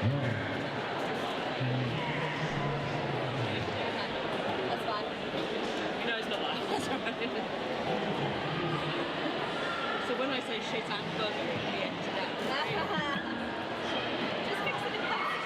So when I say shit and bugger, the end of that. Just fix it in post.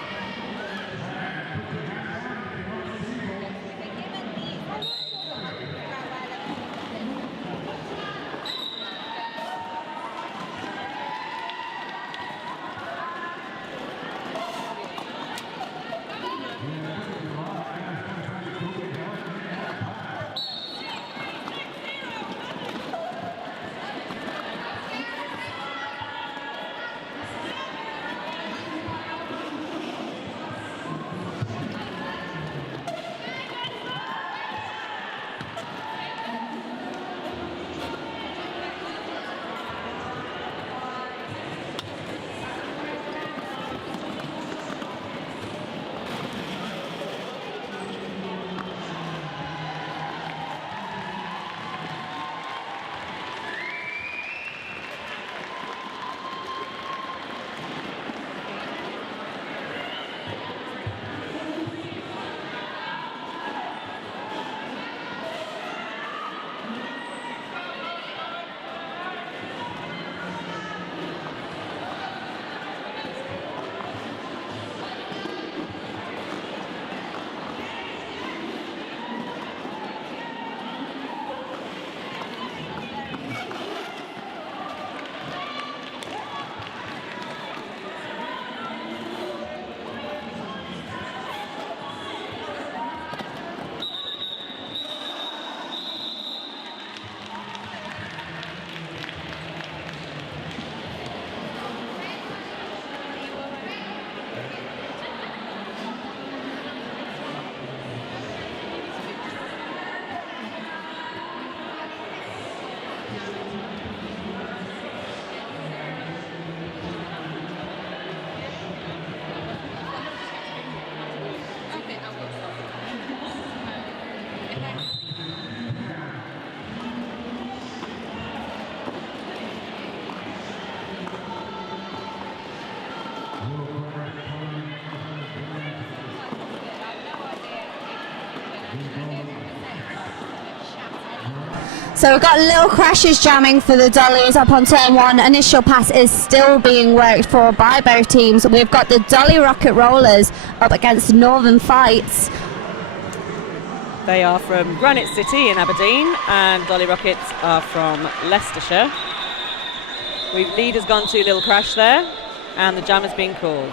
So we've got little crashes jamming for the Dollies up on turn one. Initial pass is still being worked for by both teams. We've got the Dolly Rocket Rollers up against Northern Fights. They are from Granite City in Aberdeen, and Dolly Rockets are from Leicestershire. Lead has gone to little crash there, and the jam has been called.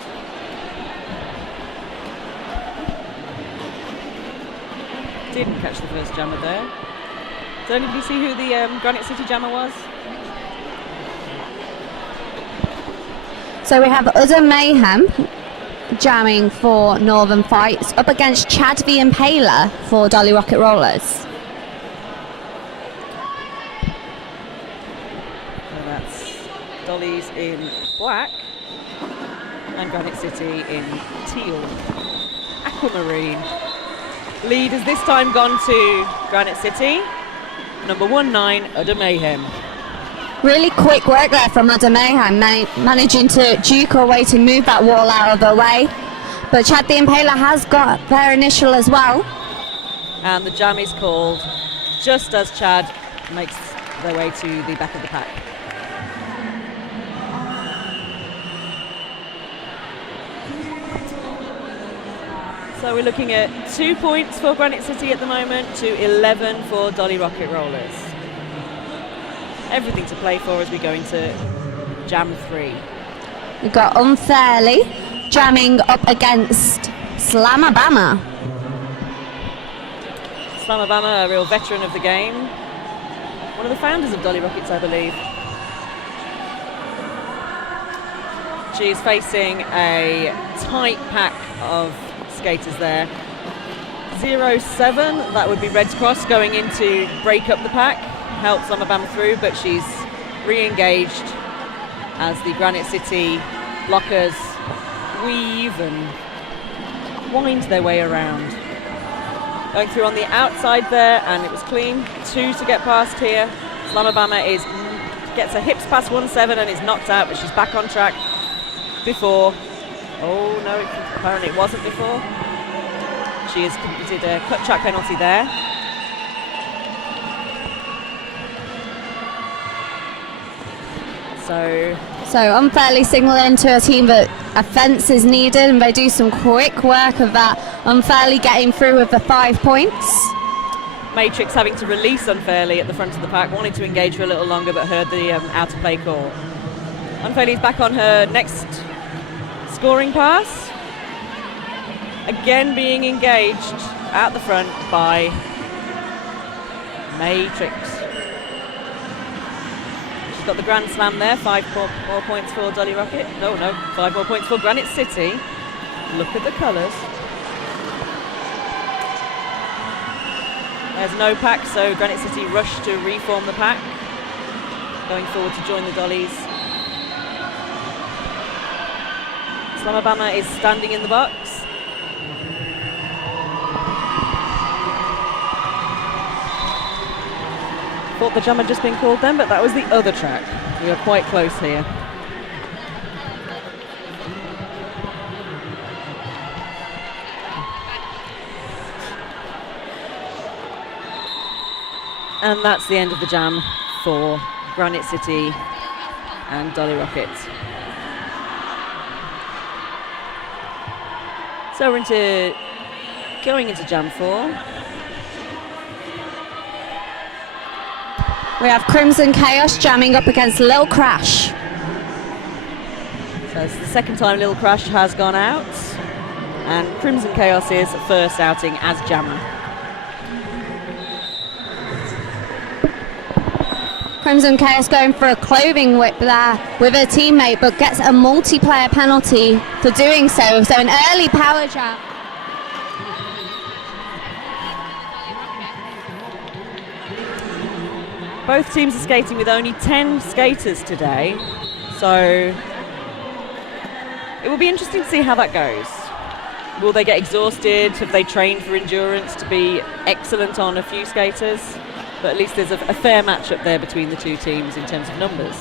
Didn't catch the first jammer there. Does anybody see who the Granite City jammer was? So we have Udder Mayhem jamming for Northern Fights up against Chad the Impaler for Dolly Rocket Rollers. And that's Dolly's in black and Granite City in teal. Aquamarine. Lead has this time gone to Granite City. Number 19, Udder Mayhem. Really quick work there from Udder Mayhem, managing to duke her way to move that wall out of her way. But Chad the Impaler has got their initial as well. And the jam is called just as Chad makes their way to the back of the pack. So we're looking at 2 points for Granite City at the moment to 11 for Dolly Rocket Rollers. Everything to play for as we go into Jam 3. We've got Unfairly jamming up against Slamabama. Slamabama, a real veteran of the game. One of the founders of Dolly Rockets, I believe. She's facing a tight pack of skaters there. 0-7, that would be Red's Cross going in to break up the pack, help Slamabama through, but she's re-engaged as the Granite City blockers weave and wind their way around. Going through on the outside there, and it was clean. 2 to get past here. Slamabama gets a hips past 1-7 and is knocked out, but she's back on track before Oh no, apparently it wasn't before. She has completed a cut track penalty there. So unfairly signalling to a team that a fence is needed, and they do some quick work of that, unfairly getting through with the 5 points. Matrix having to release unfairly at the front of the pack, wanted to engage for a little longer but heard the out of play call. Unfairly is back on her next scoring pass. Again being engaged at the front by Matrix. She's got the Grand Slam there, 5 more points for Dolly Rocket. No, 5 more points for Granite City. Look at the colours. There's no pack, so Granite City rush to reform the pack. Going forward to join the Dollies. Islamabama is standing in the box. Thought the jump had just been called then, but that was the other track. We are quite close here. And that's the end of the jam for Granite City and Dolly Rockits. So we're going into jam 4. We have Crimson Chaos jamming up against Lil Crash. So it's the second time Lil Crash has gone out, and Crimson Chaos's first outing as jammer. Crimson Chaos going for a clothing whip there with a teammate, but gets a multiplayer penalty for doing so. So an early power jam. Both teams are skating with only 10 skaters today, so it will be interesting to see how that goes. Will they get exhausted? Have they trained for endurance to be excellent on a few skaters? But at least there's a fair matchup there between the two teams in terms of numbers.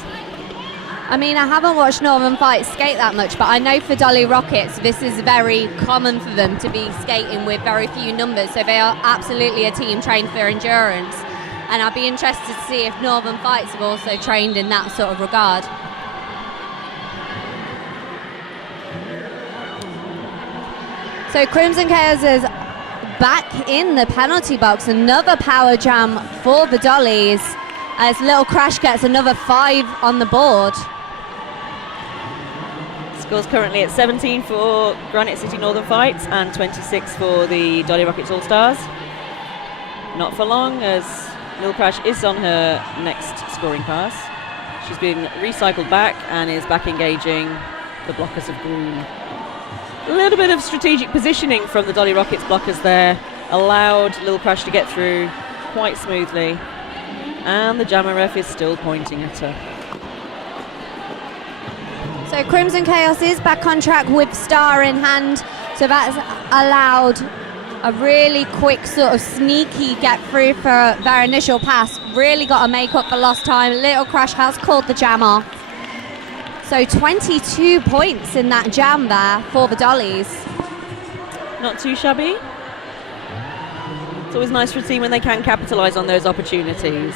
I mean, I haven't watched Northern Fight skate that much, but I know for Dolly Rockets, this is very common for them to be skating with very few numbers, so they are absolutely a team trained for endurance. And I'd be interested to see if Northern Fights have also trained in that sort of regard. So Crimson Chaos is back in the penalty box. Another power jam for the Dollies as Little Crash gets another 5 on the board. Scores currently at 17 for Granite City Northern Fights and 26 for the Dolly Rockets All-Stars. Not for long, as Lil Crash is on her next scoring pass. She's been recycled back and is back engaging the blockers of green. A little bit of strategic positioning from the Dolly Rockets blockers there allowed Lil Crash to get through quite smoothly, and the jammer ref is still pointing at her. So Crimson Chaos is back on track with star in hand, so that's allowed a really quick sort of sneaky get through for their initial pass. Really got to make up for lost time. Little Crash has called the jam off. So 22 points in that jam there for the Dollies. Not too shabby. It's always nice for a team when they can capitalise on those opportunities.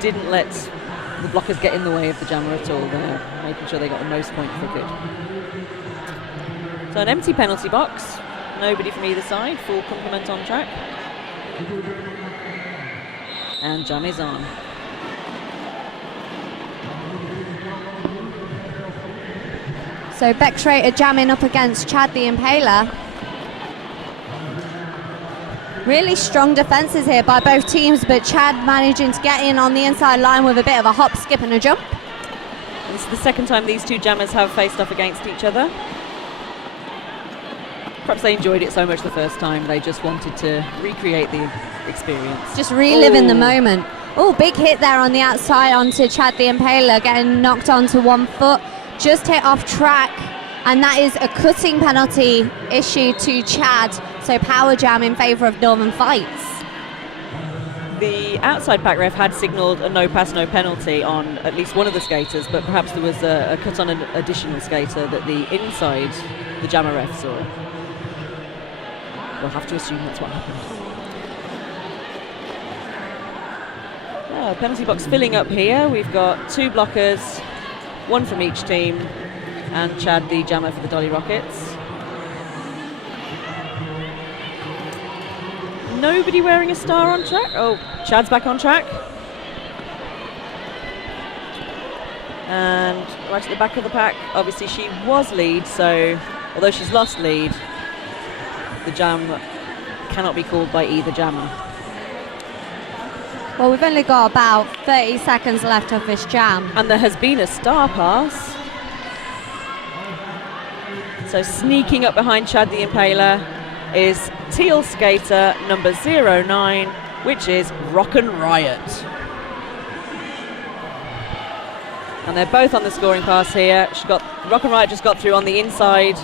Didn't let the blockers get in the way of the jammer at all there, making sure they got the most point crooked. So an empty penalty box. Nobody from either side, full complement on track. And jam is on. So Beck Schrader jamming up against Chad the Impaler. Really strong defences here by both teams, but Chad managing to get in on the inside line with a bit of a hop, skip and a jump. This is the second time these two jammers have faced off against each other. Perhaps they enjoyed it so much the first time, they just wanted to recreate the experience. Just reliving the moment. Oh, big hit there on the outside onto Chad the Impaler, getting knocked onto one foot. Just hit off track, and that is a cutting penalty issued to Chad. So power jam in favour of Northern Fights. the outside pack ref had signalled a no pass, no penalty on at least one of the skaters, but perhaps there was a cut on an additional skater that the inside, the jammer ref saw. We'll have to assume that's what happened. Penalty box filling up here. We've got 2 blockers, 1 from each team, and Chad, the jammer for the Dolly Rockits. Nobody wearing a star on track. Oh, Chad's back on track. And right at the back of the pack, obviously she was lead, so although she's lost lead, the jam cannot be called by either jammer. Well, we've only got about 30 seconds left of this jam. And there has been a star pass. So sneaking up behind Chad the Impaler is teal skater number 09, which is Rockin' Riot. And they're both on the scoring pass here. Rockin' Riot just got through on the inside.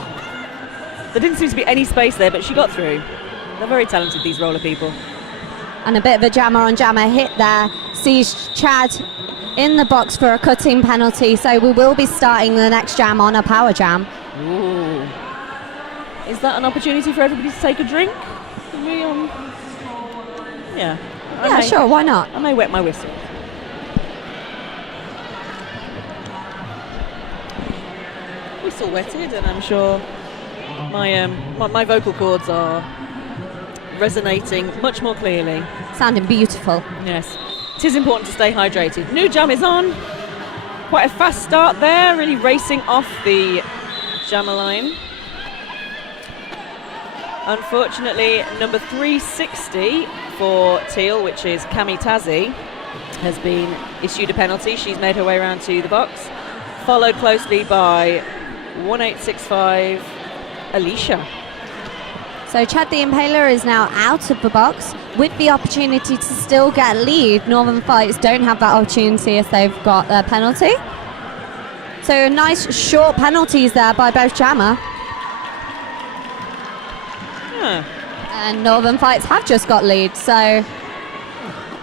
There didn't seem to be any space there, but she got through. They're very talented, these roller people. And a bit of a jammer on jammer hit there. Sees Chad in the box for a cutting penalty, so we will be starting the next jam on a power jam. Ooh. Is that an opportunity for everybody to take a drink? Can we, yeah. Yeah, sure, why not? I may wet my whistle. Whistle wetted, and I'm sure my vocal cords are resonating much more clearly. Sounding beautiful. Yes. It is important to stay hydrated. New jam is on. Quite a fast start there, really racing off the jammer line. Unfortunately, number 360 for Teal, which is Cami Tazzi, has been issued a penalty. She's made her way around to the box, followed closely by 1865 Alicia. So Chad the Impaler is now out of the box with the opportunity to still get a lead. Northern Fights don't have that opportunity if they've got their penalty. So nice short penalties there by both jammer. And Northern Fights have just got lead, so...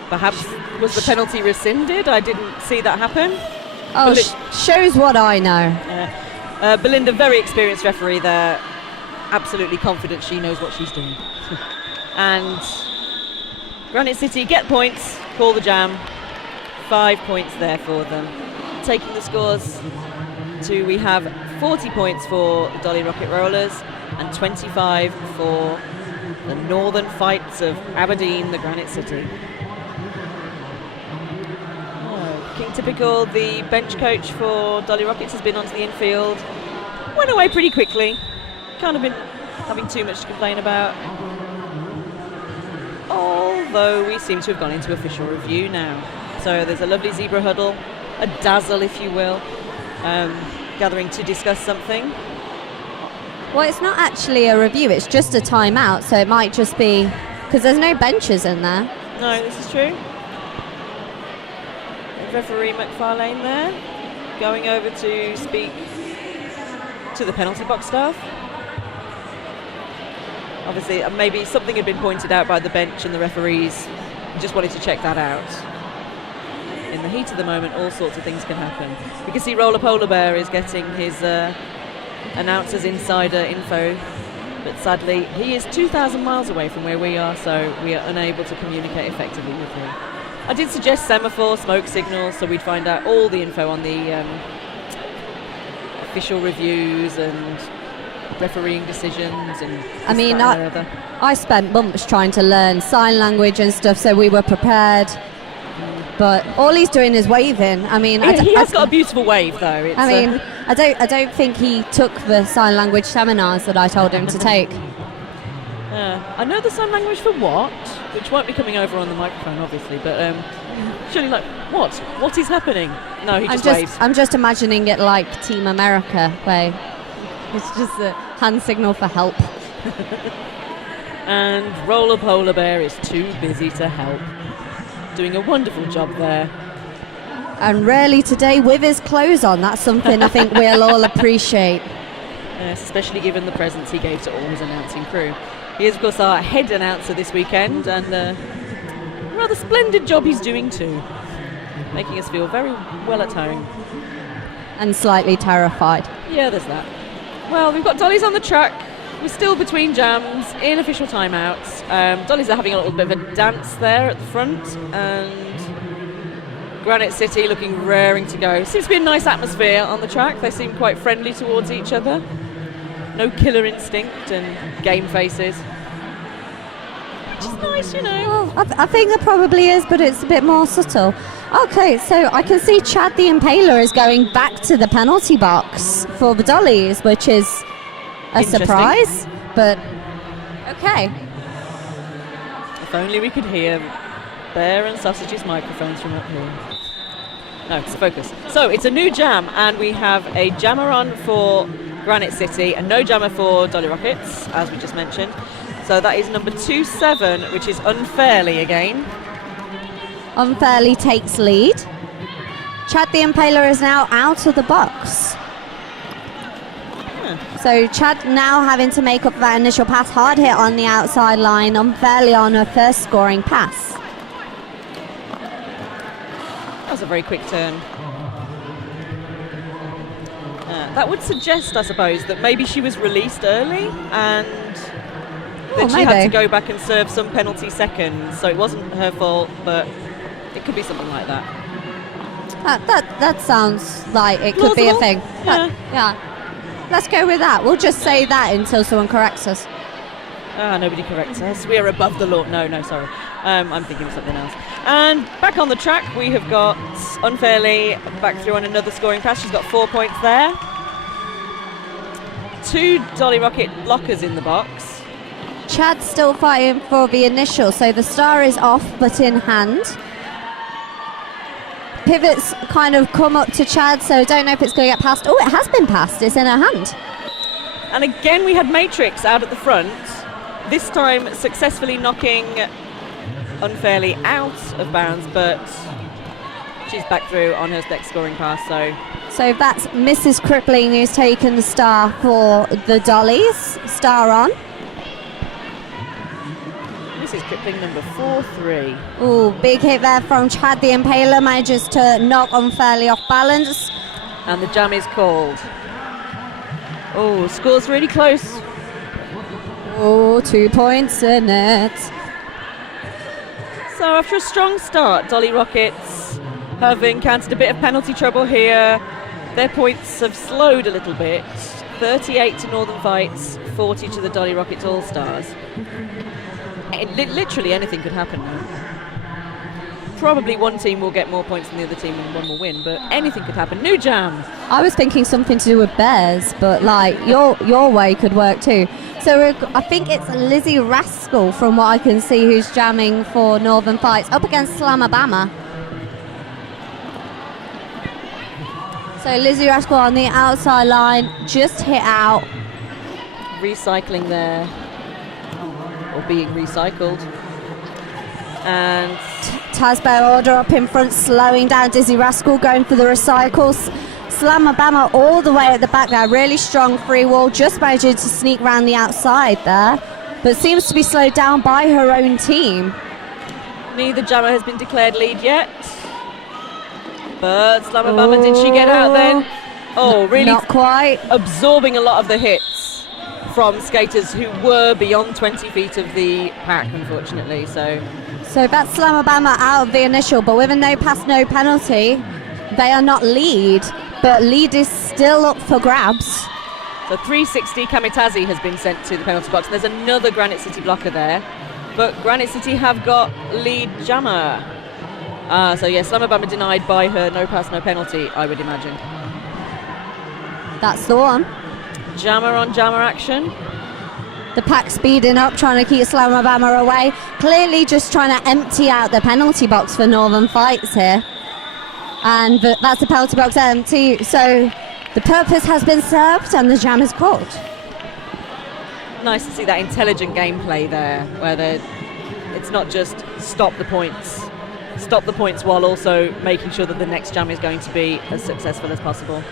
Perhaps was the penalty rescinded? I didn't see that happen. Oh, shows what I know. Yeah. Belinda, very experienced referee there. Absolutely confident she knows what she's doing. And Granite City get points, call the jam. 5 points there for them. Taking the scores to, we have 40 points for the Dolly Rocket Rollers and 25 for the Northern Fights of Aberdeen, the Granite City. King Typical, the bench coach for Dolly Rockets, has been onto the infield. Went away pretty quickly. Kind of been having too much to complain about. Although we seem to have gone into official review now. So there's a lovely zebra huddle, a dazzle if you will, gathering to discuss something. Well, it's not actually a review, it's just a timeout, so it might just be, because there's no benches in there. No, this is true. Referee McFarlane there, going over to speak to the penalty box staff. Obviously, maybe something had been pointed out by the bench and the referees just wanted to check that out. In the heat of the moment, all sorts of things can happen. We can see Roller Polar Bear is getting his announcer's insider info, but sadly, he is 2,000 miles away from where we are, so we are unable to communicate effectively with him. I did suggest semaphore, smoke signals, so we'd find out all the info on the official reviews and refereeing decisions and I mean, I spent months trying to learn sign language and stuff, so we were prepared. But all he's doing is waving. I mean, he has got a beautiful wave, though. It's, I don't think he took the sign language seminars that I told him to take. I know the sign language for what, which won't be coming over on the microphone, obviously. But surely, like, what? What is happening? No, he just waves. I'm just imagining it like Team America, where it's just a hand signal for help. And Roller Polar Bear is too busy to help. Doing a wonderful job there. And rarely today with his clothes on. That's something I think we'll all appreciate. Yes, especially given the presents he gave to all his announcing crew. He is, of course, our head announcer this weekend and rather splendid job he's doing too, making us feel very well at home. And slightly terrified. Yeah, there's that. Well, we've got Dolly's on the track. We're still between jams in official timeouts. Dolly's are having a little bit of a dance there at the front, and Granite City looking raring to go. Seems to be a nice atmosphere on the track. They seem quite friendly towards each other. No killer instinct and game faces. Which is nice, you know. Well, I think there probably is, but it's a bit more subtle. Okay, so I can see Chad the Impaler is going back to the penalty box for the Dollies, which is a surprise, but okay. If only we could hear Bear and Sausage's microphones from up here. No, it's focus. So it's a new jam, and we have a jammer on for Granite City and no jammer for Dolly Rockits, as we just mentioned. So that is number 27, which is Unfairly again. Unfairly takes lead. Chad the Impaler is now out of the box. So Chad now having to make up that initial pass, hard hit on the outside line, Unfairly on her first scoring pass. That was a very quick turn. That would suggest, I suppose, that maybe she was released early and then she had to go back and serve some penalty seconds. So it wasn't her fault, but it could be something like that. That sounds like it could be a thing. Yeah. Yeah. Let's go with that. We'll just say that until someone corrects us. Nobody corrects us. We are above the law. No, sorry. I'm thinking of something else. And back on the track, we have got Unfairly back through on another scoring pass. She's got 4 points there. 2 Dolly Rocket blockers in the box. Chad's still fighting for the initial, so the star is off but in hand. Pivot's kind of come up to Chad, so don't know if it's going to get passed. Oh, it has been passed. It's in her hand. And again, we had Matrix out at the front, this time successfully knocking Unfairly out of bounds, but she's back through on her next scoring pass. So that's Mrs. Crippling who's taken the star for the Dollies. Star on. Mrs. Crippling, number 4-3. Ooh, big hit there from Chad the Impaler, manages to knock Unfairly off balance. And the jam is called. Oh, score's really close. Oh, 2 points in it. So after a strong start, Dolly Rockets have encountered a bit of penalty trouble here. Their points have slowed a little bit. 38 to Northern Fights, 40 to the Dolly Rockets All-Stars. Literally anything could happen now. Probably one team will get more points than the other team and one will win, but anything could happen. New jam. I was thinking something to do with bears, but like your way could work too. So I think it's Lizzie Rascal, from what I can see, who's jamming for Northern Fights up against Slamabama. So Lizzie Rascal on the outside line, just hit out. Recycling there, or being recycled. And Tazbear Order up in front, slowing down Dizzy Rascal, going for the recycles. Slamabama all the way at the back there, really strong free wall, just managing to sneak around the outside there, but seems to be slowed down by her own team. Neither jammer has been declared lead yet. But Slamabama, did she get out then? Oh, really? Not quite. Absorbing a lot of the hits from skaters who were beyond 20 feet of the pack, unfortunately. So that's Slamabama out of the initial, but with a no pass, no penalty, they are not lead, but lead is still up for grabs. So 360 Kamitaze has been sent to the penalty box, and there's another Granite City blocker there. But Granite City have got lead jammer. So yeah, Slamabama denied by her no pass, no penalty, I would imagine. That's the one. Jammer on jammer action. The pack speeding up, trying to keep Slamabama away. Clearly just trying to empty out the penalty box for Northern Fights here. And that's the penalty box empty. So the purpose has been served and the jam is called. Nice to see that intelligent gameplay there, where it's not just stop the points while also making sure that the next jam is going to be as successful as possible.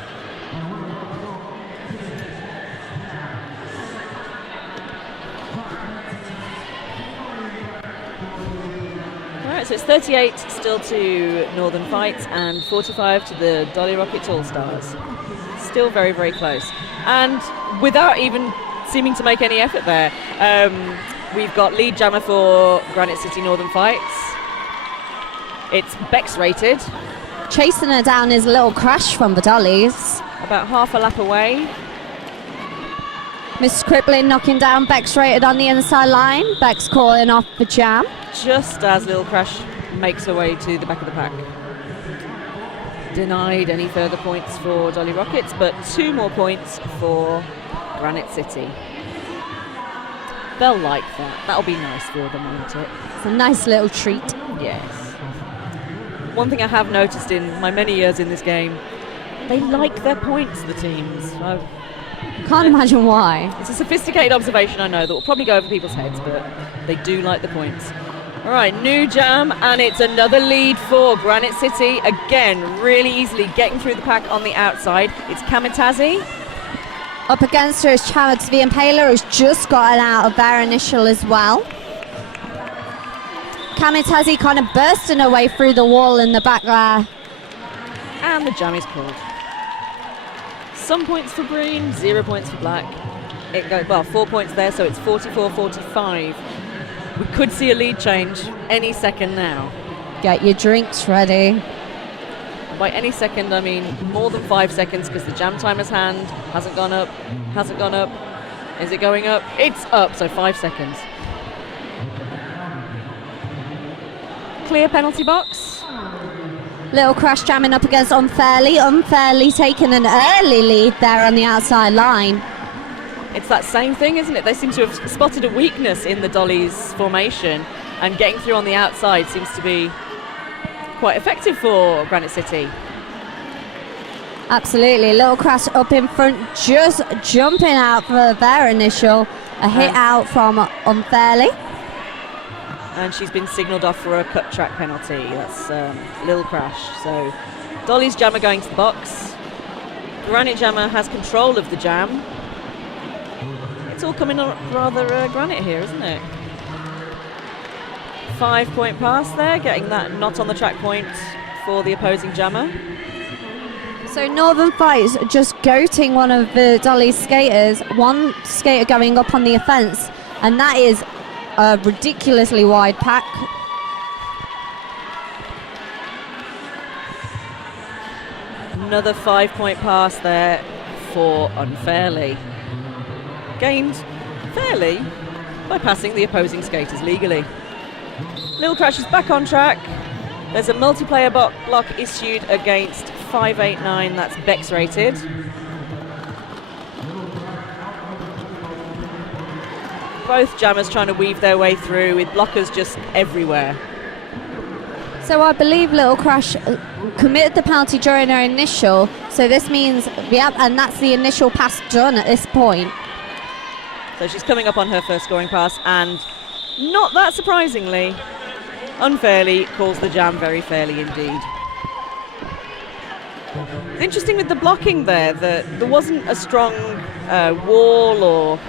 So it's 38 still to Northern Fights and 45 to the Dolly Rockets All-Stars. Still very, very close. And without even seeming to make any effort there, we've got lead jammer for Granite City Northern Fights. It's Bex rated. Chasing her down is a little crash from the Dollys. About half a lap away. Miss Crippling knocking down Bex rated on the inside line. Bex calling off the jam. Just as Little Crash makes her way to the back of the pack. Denied any further points for Dolly Rockets, but 2 more points for Granite City. They'll like that. That'll be nice for them, won't it? It's a nice little treat. Yes. One thing I have noticed in my many years in this game, they like their points, the teams. Can't imagine why. It's a sophisticated observation, I know, that will probably go over people's heads, but they do like the points. All right, new jam, and it's another lead for Granite City. Again, really easily getting through the pack on the outside. It's Kamitaze. Up against her is Chad the Impaler, who's just gotten out of their initial as well. Kamitaze kind of bursting her way through the wall in the back there. And the jam is called. Some points for green, 0 points for black. It goes, well, 4 points there, so it's 44-45. We could see a lead change any second now. Get your drinks ready. By any second, I mean more than 5 seconds, because the jam timer's hand hasn't gone up, hasn't gone up. Is it going up? It's up, so 5 seconds. Clear penalty box. Little Crash jamming up against Unfairly. Unfairly taking an early lead there on the outside line. It's that same thing, isn't it? They seem to have spotted a weakness in the Dolly's formation, and getting through on the outside seems to be quite effective for Granite City. Absolutely. Little Crash up in front, just jumping out for their initial. A hit out from Unfairly. And she's been signalled off for a cut track penalty. That's Lil Crash. So Dolly's jammer going to the box. Granite jammer has control of the jam. It's all coming on rather Granite here, isn't it? 5 point pass there, getting that not on the track point for the opposing jammer. So Northern Fights just goating one of the Dolly skaters. One skater going up on the offence, and that is a ridiculously wide pack. Another 5 point pass there for Unfairly. Gained fairly by passing the opposing skaters legally. Lil Crash is back on track. There's a multiplayer block issued against 589, that's Bex rated. Both jammers trying to weave their way through with blockers just everywhere. So I believe Little Crash committed the penalty during her initial, so this means, yep, and that's the initial pass done at this point. So she's coming up on her first scoring pass, and not that surprisingly, Unfairly calls the jam very fairly indeed. It's interesting with the blocking there that there wasn't a strong wall or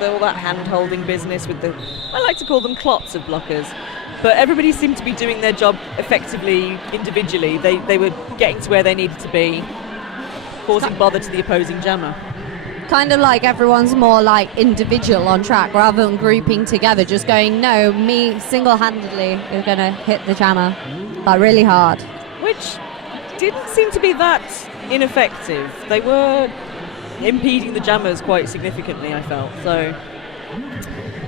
all that hand-holding business with the, I like to call them clots of blockers, but everybody seemed to be doing their job effectively individually. They were getting to where they needed to be, causing bother to the opposing jammer. Kind of like everyone's more like individual on track rather than grouping together, just going, no, me single-handedly is going to hit the jammer, but really hard. Which didn't seem to be that ineffective. They were impeding the jammers quite significantly, I felt. So,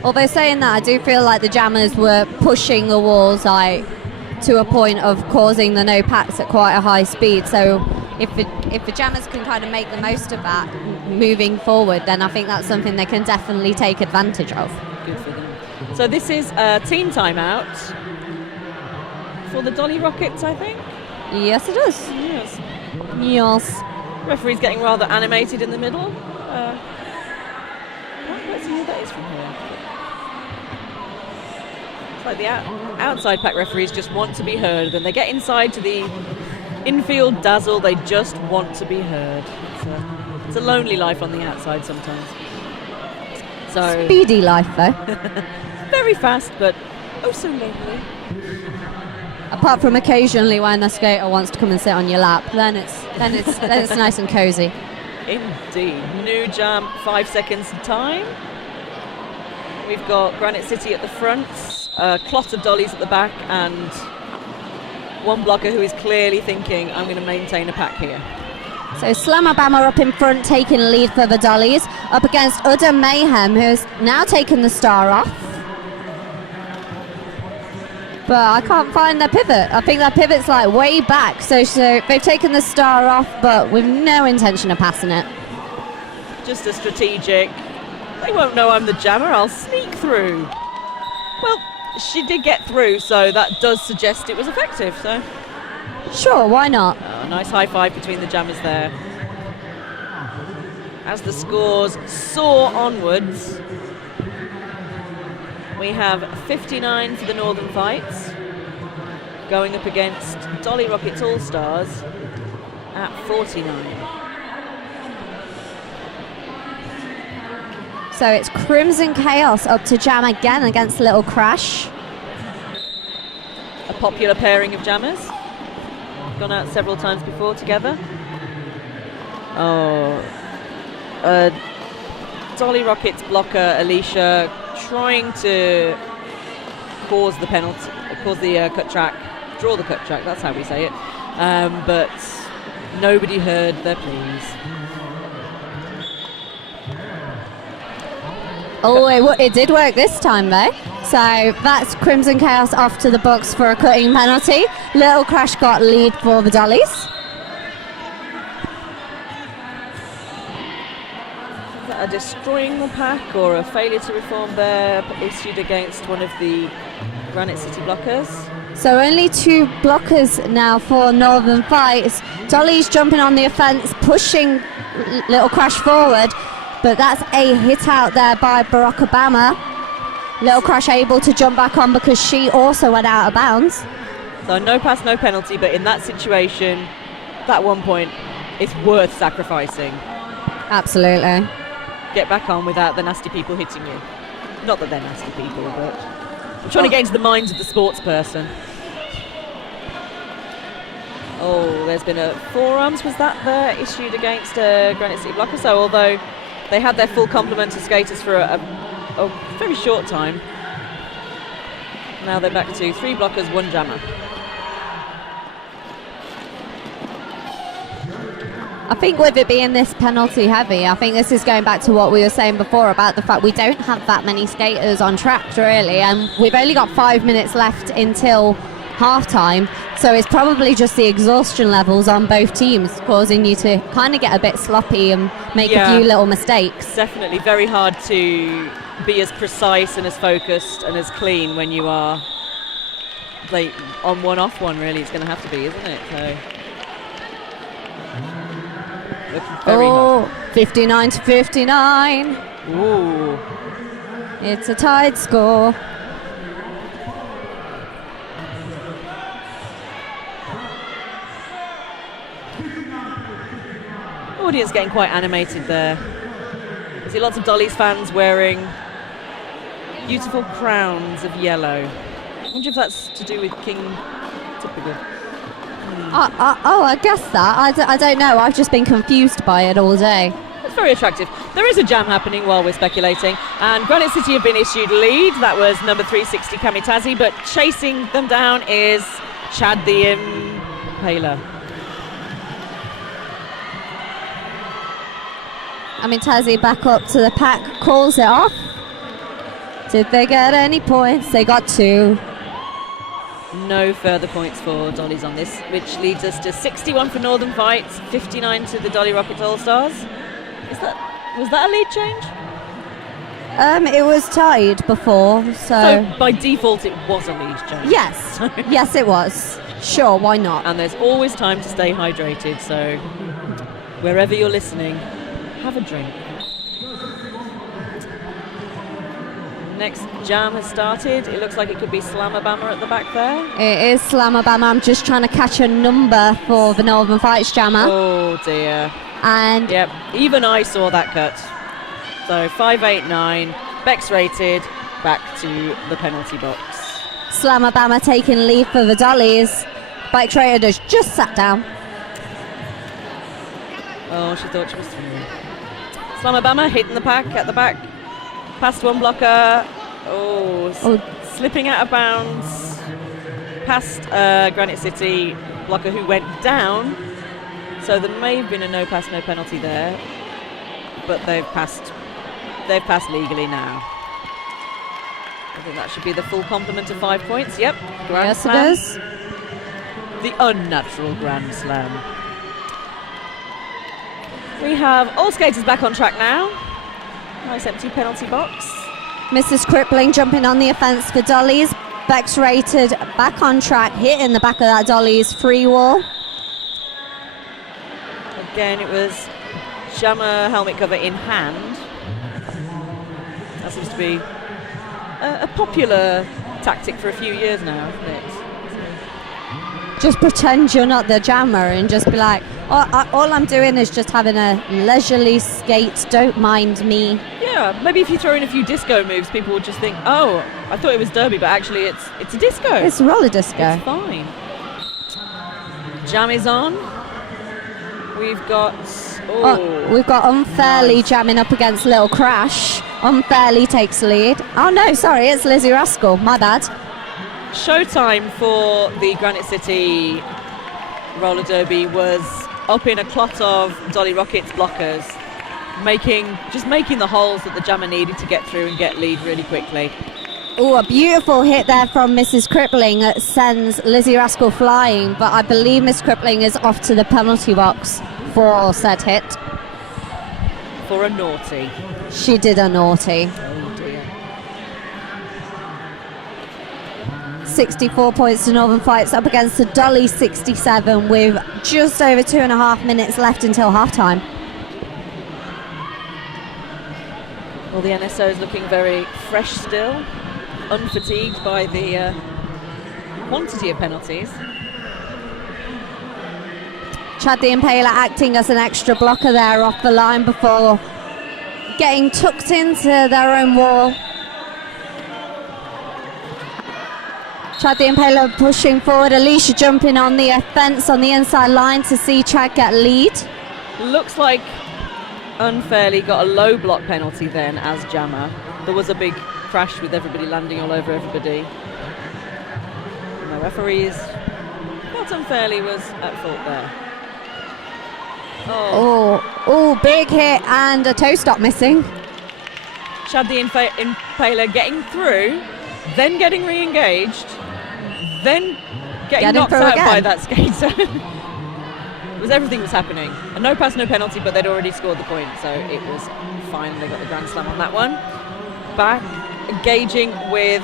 although saying that, I do feel like the jammers were pushing the walls to a point of causing the no packs at quite a high speed. So if the jammers can kind of make the most of that moving forward, then I think that's something they can definitely take advantage of. Good for them. So this is a team timeout for the Dolly Rockets, I think. Yes, it is. Yes. Yes. Referee's getting rather animated in the middle. Let's see who that is from here. It's like the outside pack referees just want to be heard. When they get inside to the infield dazzle, they just want to be heard. It's a lonely life on the outside sometimes. So speedy life, though. very fast, but oh so lonely. Apart from occasionally when a skater wants to come and sit on your lap, then it's nice and cozy. Indeed. New jam, 5 seconds time. We've got Granite City at the front, a clot of dollies at the back, and one blocker who is clearly thinking, I'm going to maintain a pack here. So Slamabama up in front, taking lead for the dollies, up against Udder Mayhem, who's now taken the star off. But I can't find their pivot. I think their pivot's like way back. So they've taken the star off, but with no intention of passing it. Just a strategic, they won't know I'm the jammer, I'll sneak through. Well, she did get through, so that does suggest it was effective. So sure, why not? a nice high five between the jammers there. As the scores soar onwards, we have 59 for the Northern Fights, going up against Dolly Rockits All-Stars at 49. So it's Crimson Chaos up to jam again against Little Crash. A popular pairing of jammers. Gone out several times before together. Dolly Rockets blocker Alicia trying to cause the penalty, cause the cut track, draw the cut track, that's how we say it. But nobody heard their pleas. Oh, it did work this time though. So that's Crimson Chaos off to the box for a cutting penalty. Little Crash got lead for the Dollies. Is that a destroying the pack or a failure to reform bear issued against one of the Granite City blockers? So only 2 blockers now for Northern Fights. Dolly's jumping on the offence, pushing Little Crash forward, but that's a hit out there by Barack Obama. Little Crash able to jump back on because she also went out of bounds. So no pass, no penalty, but in that situation, that 1 point is worth sacrificing. Absolutely. Get back on without the nasty people hitting you. Not that they're nasty people, but I'm trying to get into the minds of the sports person. Oh, there's been a forearms, was that there, issued against Granite City blocker? So although they had their full complement of skaters for a very short time, now they're back to 3 blockers, 1 jammer. I think with it being this penalty heavy, I think this is going back to what we were saying before about the fact we don't have that many skaters on track really, and we've only got 5 minutes left until half time, so it's probably just the exhaustion levels on both teams causing you to kind of get a bit sloppy and make a few little mistakes. Definitely very hard to be as precise and as focused and as clean when you are like on one off one, really. It's going to have to be, isn't it? So very hard. 59 to 59. Ooh. It's a tied score. Audience getting quite animated there. I see lots of Dolly's fans wearing beautiful crowns of yellow. I wonder if that's to do with King Typical. I guess that. I don't know. I've just been confused by it all day. It's very attractive. There is a jam happening while we're speculating, and Granite City have been issued lead. That was number 360 Kamitaze, but chasing them down is Chad the Impaler. Kamitaze back up to the pack, calls it off. Did they get any points? They got 2. No further points for Dollies on this, which leads us to 61 for Northern Fights, 59 to the Dolly Rockets All-Stars. Was that a lead change? It was tied before, so by default it was a lead change. Yes, yes it was. Sure, why not? And there's always time to stay hydrated, so wherever you're listening, have a drink. Next jam has started. It looks like it could be Slamabama at the back there. It is Slamabama. I'm just trying to catch a number for the Northern Fights jammer. Oh dear. And yep, even I saw that cut. So 589, Bex rated, back to the penalty box. Slamabama taking lead for the Dollies. Bike Trader has just sat down. Oh, she thought she was through. Slamabama hitting the pack at the back. Past one blocker. Slipping out of bounds. Past Granite City blocker who went down. So there may have been a no pass, no penalty there. But they've passed legally now. I think that should be the full complement of 5 points. Yep. Grand Slam. It is. The unnatural Grand Slam. We have all skaters back on track now. Nice empty penalty box. Mrs. Crippling jumping on the offence for Dolly's. Bex Rated back on track, hitting the back of that Dolly's free wall. Again, it was Jammer helmet cover in hand. That seems to be a popular tactic for a few years now, isn't it? Just pretend you're not the jammer and just be like, all I'm doing is just having a leisurely skate, don't mind me. Yeah, maybe if you throw in a few disco moves, people would just think, oh, I thought it was derby, but actually it's a disco. It's roller disco. It's fine. Jam is on. We've got Unfairly jamming up against Little Crash. Unfairly takes lead. Oh no, sorry, it's Lizzie Rascal. My bad. Showtime for the Granite City roller derby was up in a clot of Dolly Rockits blockers, just making the holes that the jammer needed to get through and get lead really quickly. Oh, a beautiful hit there from Mrs. Crippling that sends Lizzie Rascal flying, but I believe Miss Crippling is off to the penalty box for said hit. For a naughty. She did a naughty. Oh dear. 64 points to Northern Fights up against the Dolly 67 with just over 2.5 minutes left until halftime. Well, the NSO is looking very fresh still, unfatigued by the quantity of penalties. Chad the Impaler acting as an extra blocker there off the line before getting tucked into their own wall. Chad the Impaler pushing forward, Alicia jumping on the fence on the inside line to see Chad get lead. Looks like unfairly got a low block penalty then as jammer. There was a big crash with everybody landing all over everybody. And the referees not unfairly was at fault there. Oh, big hit and a toe stop missing. Chad the Impaler getting through, then getting re-engaged, then getting knocked out again by that skater. Everything was happening. A no pass, no penalty, but they'd already scored the point, so it was fine. They got the Grand Slam on that one. Back, engaging with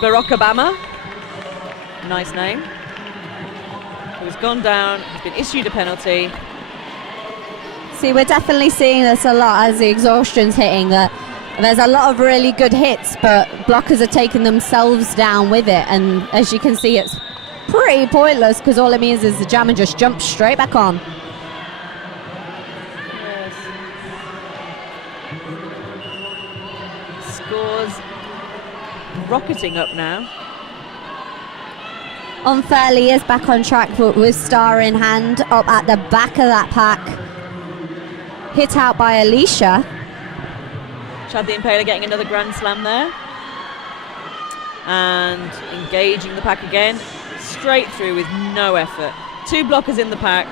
Barackabama. Nice name. Who's gone down, has been issued a penalty. See, we're definitely seeing this a lot as the exhaustion's hitting, that there's a lot of really good hits, but blockers are taking themselves down with it, and as you can see, it's pretty pointless because all it means is the jammer just jumps straight back on. Yes. Scores rocketing up now. Unfairly is back on track with star in hand up at the back of that pack. Hit out by Alicia. Chad the Impaler getting another Grand Slam there. And engaging the pack again. Straight through with no effort. Two blockers in the pack.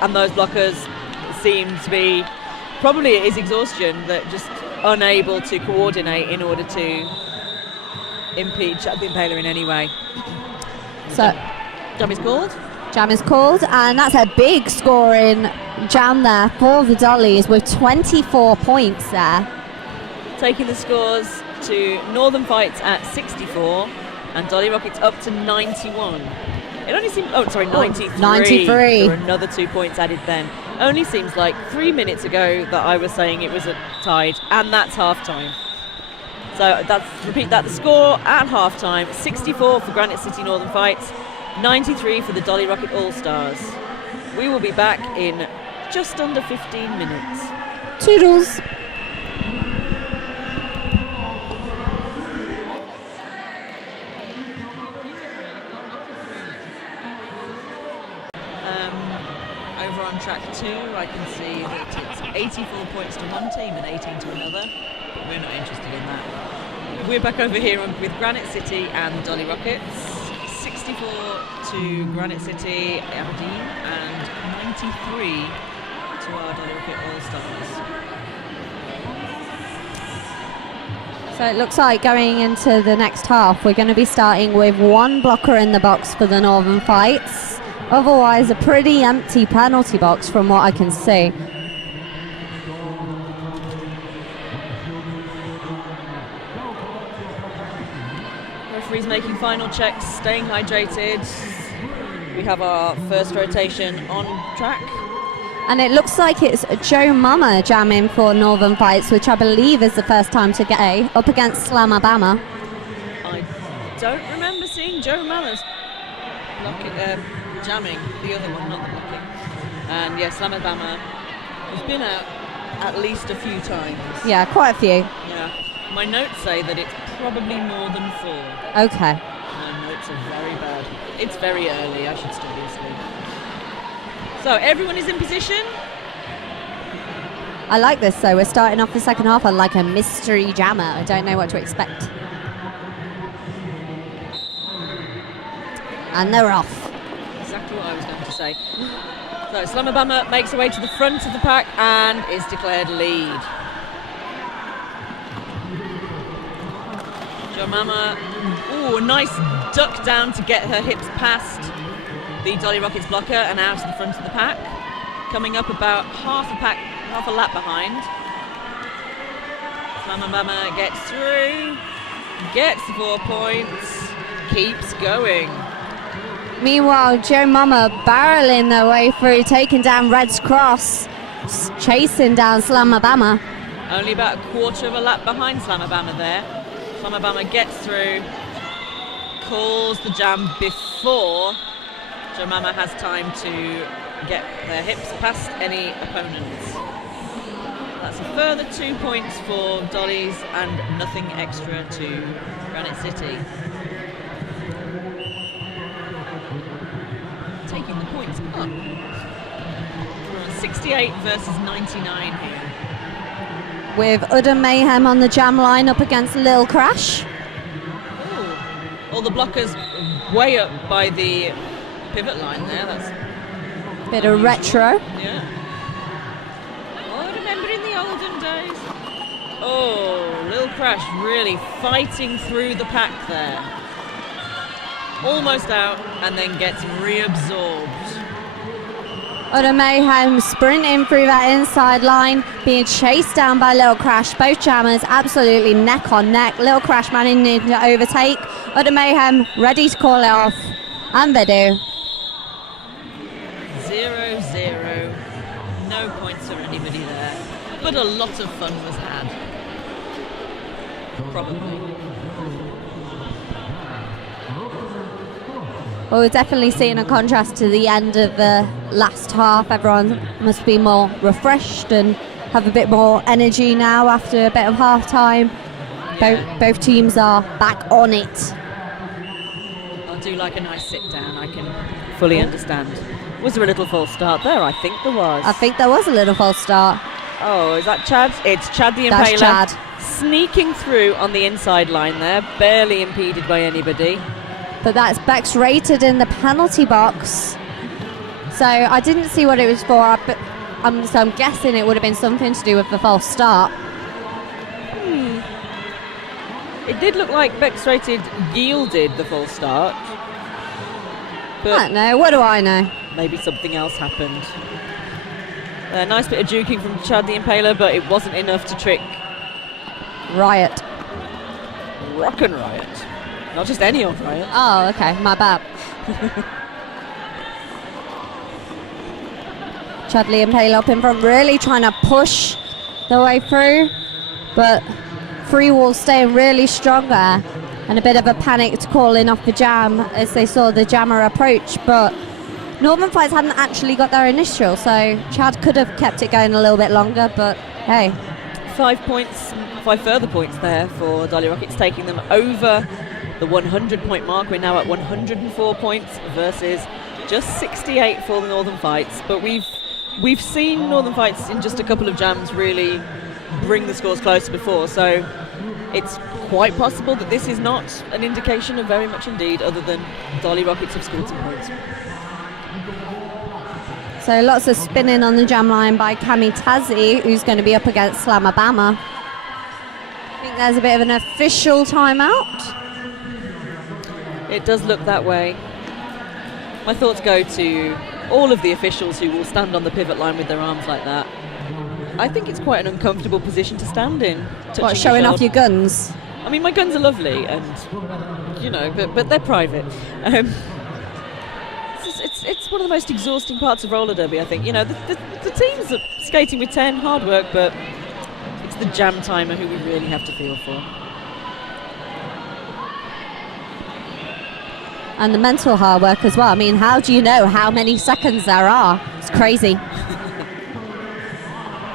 And those blockers seem to be, probably it is exhaustion, that just unable to coordinate in order to impede Chad the Impaler in any way. So Jam is called. Jam is called, and that's a big scoring jam there for the Dollies with 24 points there. Taking the scores to Northern Fights at 64 and Dolly Rockets up to 91. It only seems, 93. 93. There were another 2 points added then. Only seems like 3 minutes ago that I was saying it was a tied, and that's half time. So repeat that, the score at half time, 64 for Granite City Northern Fights, 93 for the Dolly Rocket All-Stars. We will be back in just under 15 minutes. Toodles. I can see that it's 84 points to one team and 18 to another, but we're not interested in that. We're back over here with Granite City and Dolly Rockits. 64 to Granite City, Aberdeen, and 93 to our Dolly Rocket All-Stars. So it looks like going into the next half, we're going to be starting with one blocker in the box for the Northern Fights. Otherwise, a pretty empty penalty box from what I can see. Referee's making final checks, staying hydrated. We have our first rotation on track. And it looks like it's Joe Mama jamming for Northern Fights, which I believe is the first time today, up against Slamabama. I don't remember seeing Joe Mama's jamming, the other one, not the blocking. And yes, Slamabama has been out at least a few times. Yeah, quite a few. Yeah. My notes say that it's probably more than 4. Okay. My notes are very bad. It's very early, I should still be asleep. So everyone is in position. I like this though. We're starting off the second half on like a mystery jammer. I don't know what to expect. And they're off. Exactly what I was going to say. So Slamabama makes her way to the front of the pack and is declared lead. Mama, ooh, a nice duck down to get her hips past the Dolly Rockets blocker and out to the front of the pack. Coming up about half a lap behind. Mama gets through, gets the 4 points, keeps going. Meanwhile, Joe Mama barreling their way through, taking down Red's Cross, chasing down Slamabama. Only about a quarter of a lap behind Slamabama there. Slamabama gets through, calls the jam before Joe Mama has time to get their hips past any opponents. That's a further 2 points for Dolly's and nothing extra to Granite City. Taking the points up. We're on 68 versus 99 here. With Udder Mayhem on the jam line up against Lil Crash. Ooh. All the blockers way up by the pivot line there. That's bit of retro. Yeah. Oh, I remember in the olden days. Oh, Lil Crash really fighting through the pack there. Almost out and then gets reabsorbed. Udder Mayhem sprinting through that inside line, being chased down by Lil Crash. Both jammers absolutely neck on neck. Lil Crash managing to overtake. Udder Mayhem ready to call it off. And they do. 0-0. No points for anybody there. But a lot of fun was had. Probably. Well, we're definitely seeing a contrast to the end of the last half. Everyone must be more refreshed and have a bit more energy now after a bit of half time. Yeah. Both teams are back on it. I do like a nice sit down, I can fully understand. Was there a little false start there? I think there was. I think there was a little false start. Oh, is that Chad? It's Chad the Impaler. That's Chad. Sneaking through on the inside line there, barely impeded by anybody. But that's Bex rated in the penalty box. So I didn't see what it was for, but so I'm guessing it would have been something to do with the false start. It did look like Bex rated yielded the false start. But I don't know, what do I know? maybe something else happened. A nice bit of juking from Chad the Impaler, but it wasn't enough to trick Riot. Rockin' Riot. Not just any old Riot. Oh, okay, my bad. Chadley and Pale up in front, really trying to push their way through, but Free Wall staying really strong there, and a bit of a panicked calling off the jam as they saw the jammer approach, but Northern Fights hadn't actually got their initial, so Chad could have kept it going a little bit longer, but hey. 5 further points there for Dolly Rockets, taking them over the 100-point mark. We're now at 104 points versus just 68 for the Northern Fights. But we've we've seen Northern Fights in just a couple of jams really bring the scores closer before, so it's quite possible that this is not an indication of very much indeed, other than Dolly Rockits have scored some points. So lots of spinning on the jam line by Kamitaze, who's going to be up against Slamabama. I think there's a bit of an official timeout. It does look that way. My thoughts go to all of the officials who will stand on the pivot line with their arms like that. I think it's quite an uncomfortable position to stand in. What, showing off your guns? I mean, my guns are lovely, and you know, but they're private. It's one of the most exhausting parts of roller derby, I think. You know, the teams are skating with 10, hard work, but it's the jam timer who we really have to feel for. And the mental hard work as well. I mean, how do you know how many seconds there are? It's crazy.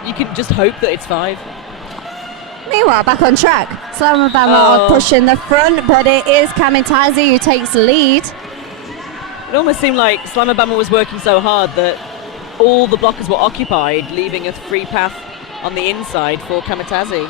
You can just hope that it's 5. Meanwhile, back on track. Slamabama are pushing the front, but it is Kamitaze who takes the lead. It almost seemed like Slamabama was working so hard that all the blockers were occupied, leaving a free path on the inside for Kamitaze.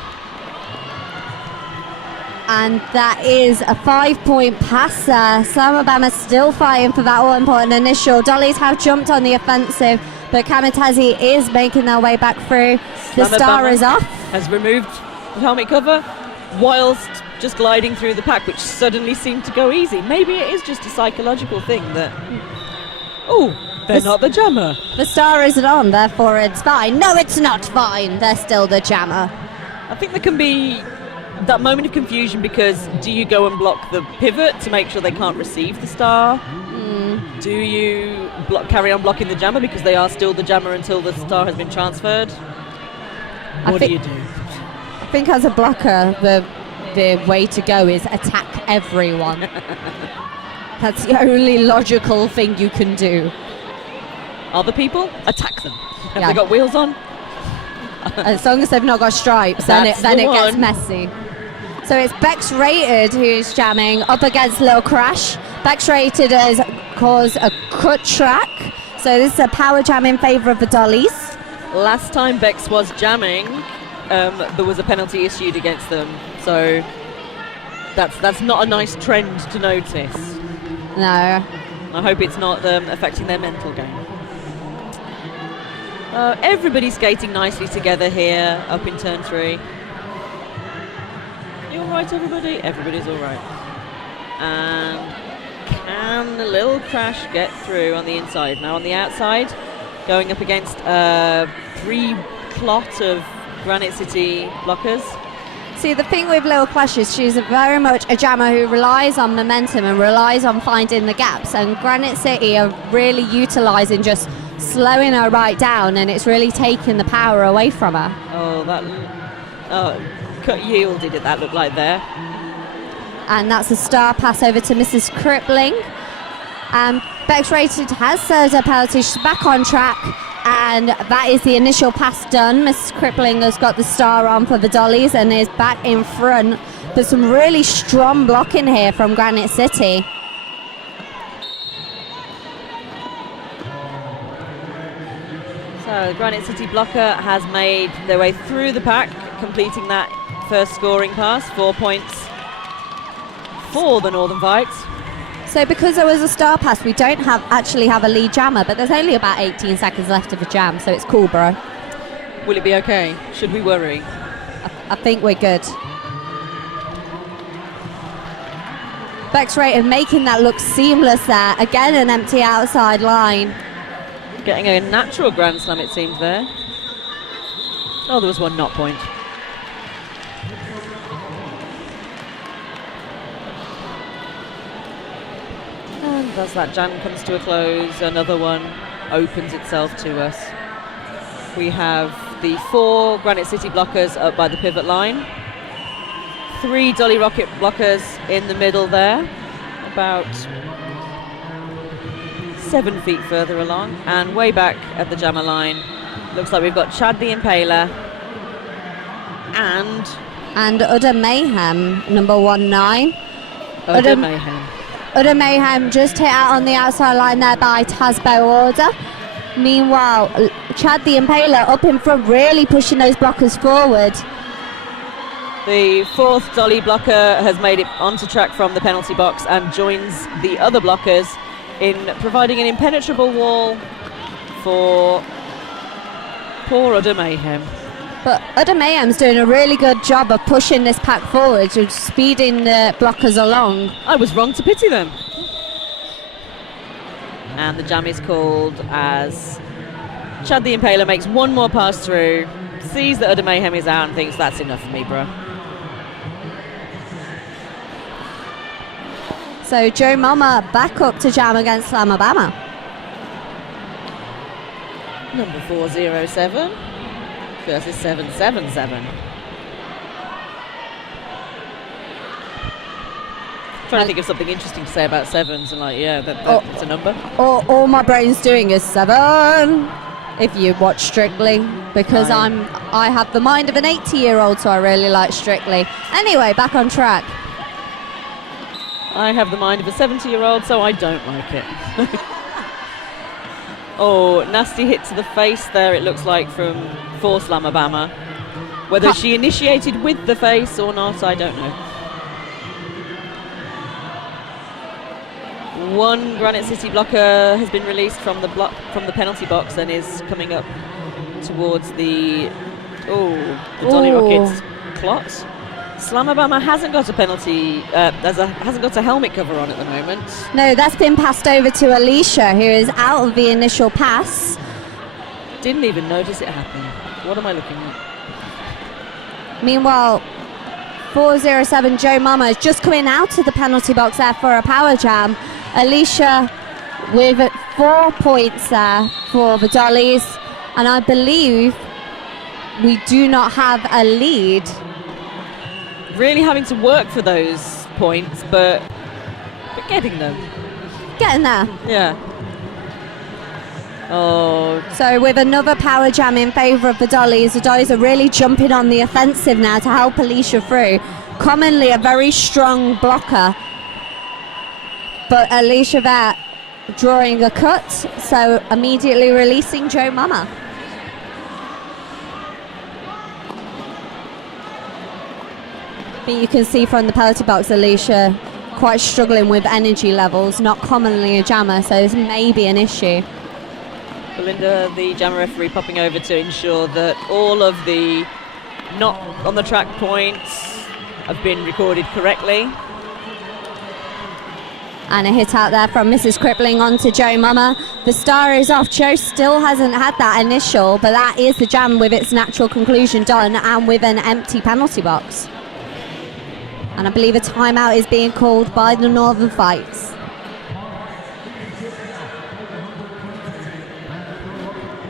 And that is a 5-point pass there. Slamabama still fighting for that all-important initial. Dollies have jumped on the offensive, but Kamitaze is making their way back through. The star is off. Has removed the helmet cover whilst just gliding through the pack, which suddenly seemed to go easy. Maybe it is just a psychological thing that, they're not the jammer. The star isn't on, therefore it's fine. No, it's not fine. They're still the jammer. I think there can be that moment of confusion because do you go and block the pivot to make sure they can't receive the star? Do you carry on blocking the jammer because they are still the jammer until the star has been transferred? What do you do? I think as a blocker, the way to go is attack everyone. That's the only logical thing you can do. Other people, attack them. Have they got wheels on? As long as they've not got stripes, then it gets messy. So it's Bex Rated who's jamming up against Lil Crash. Bex Rated has caused a cut track, so this is a power jam in favour of the Dollies. Last time Bex was jamming, there was a penalty issued against them, so that's not a nice trend to notice. No. I hope it's not affecting their mental game. Everybody's skating nicely together here, up in turn 3. You alright, everybody? Everybody's alright. And can the Lil Crash get through on the inside? Now on the outside, going up against 3 clot of Granite City blockers. See, the thing with Lil Crash is she's very much a jammer who relies on momentum and relies on finding the gaps, and Granite City are really utilising just slowing her right down, and it's really taking the power away from her. Cut yielded it, that looked like there. And that's a star pass over to Mrs. Crippling. Bex Rated has served her penalty. She's back on track, and that is the initial pass done. Mrs. Crippling has got the star on for the Dollies and is back in front. There's some really strong blocking here from Granite City. So the Granite City blocker has made their way through the pack, completing that first scoring pass. 4 points for the Northern Fights. So because there was a star pass, we don't actually have a lead jammer, but there's only about 18 seconds left of the jam, so it's cool, bro. Will it be okay? Should we worry? I think we're good. Bex Rated making that look seamless there. Again, an empty outside line. Getting a natural Grand Slam, it seems there. Oh, there was one not point. And as that jam comes to a close, another one opens itself to us. We have the 4 Granite City blockers up by the pivot line. 3 Dolly Rocket blockers in the middle there, about 7 feet further along, and way back at the jammer line looks like we've got Chad the Impaler and Udder Mayhem, number 19. Udder Mayhem. Udder Mayhem just hit out on the outside line there by Tasbo Order. Meanwhile, Chad the Impaler up in front, really pushing those blockers forward. The fourth Dolly blocker has made it onto track from the penalty box and joins the other blockers in providing an impenetrable wall for poor Udder Mayhem. But Udder Mayhem's doing a really good job of pushing this pack forward, and speeding the blockers along. I was wrong to pity them. And the jam is called as Chad the Impaler makes one more pass through, sees that Udder Mayhem is out and thinks, that's enough for me, bro. So Joe Mama back up to jam against Slamabama. Number 407 versus 777. Trying to think of something interesting to say about sevens, and like, yeah, that's a number. All my brain's doing is 7. If you watch Strictly, because Right. I have the mind of an 80-year-old, so I really like Strictly. Anyway, back on track. I have the mind of a 70-year-old, so I don't like it. Oh, nasty hit to the face there, it looks like, from for Slamabama. Whether she initiated with the face or not, I don't know. One Granite City blocker has been released from the penalty box and is coming up towards the Dolly Rockits clot. Slamabama hasn't got a penalty, hasn't got a helmet cover on at the moment. No, that's been passed over to Alicia, who is out of the initial pass. Didn't even notice it happen. What am I looking at? Meanwhile, 407 Joe Mama is just coming out of the penalty box there for a power jam. Alicia with 4 points there for the Dollies, and I believe we do not have a lead. Really having to work for those points, but getting them. Getting there. Yeah. Oh, So with another power jam in favour of the Dollies are really jumping on the offensive now to help Alicia through. Commonly a very strong blocker, but Alicia there drawing a cut, so immediately releasing Joe Mama. But you can see from the penalty box, Alicia quite struggling with energy levels, not commonly a jammer, so this may be an issue. Belinda, the jammer referee, popping over to ensure that all of the not on the track points have been recorded correctly. And a hit out there from Mrs. Crippling onto Joe Mama. The star is off. Joe still hasn't had that initial, but that is the jam with its natural conclusion done and with an empty penalty box. And I believe a timeout is being called by the Northern Fights.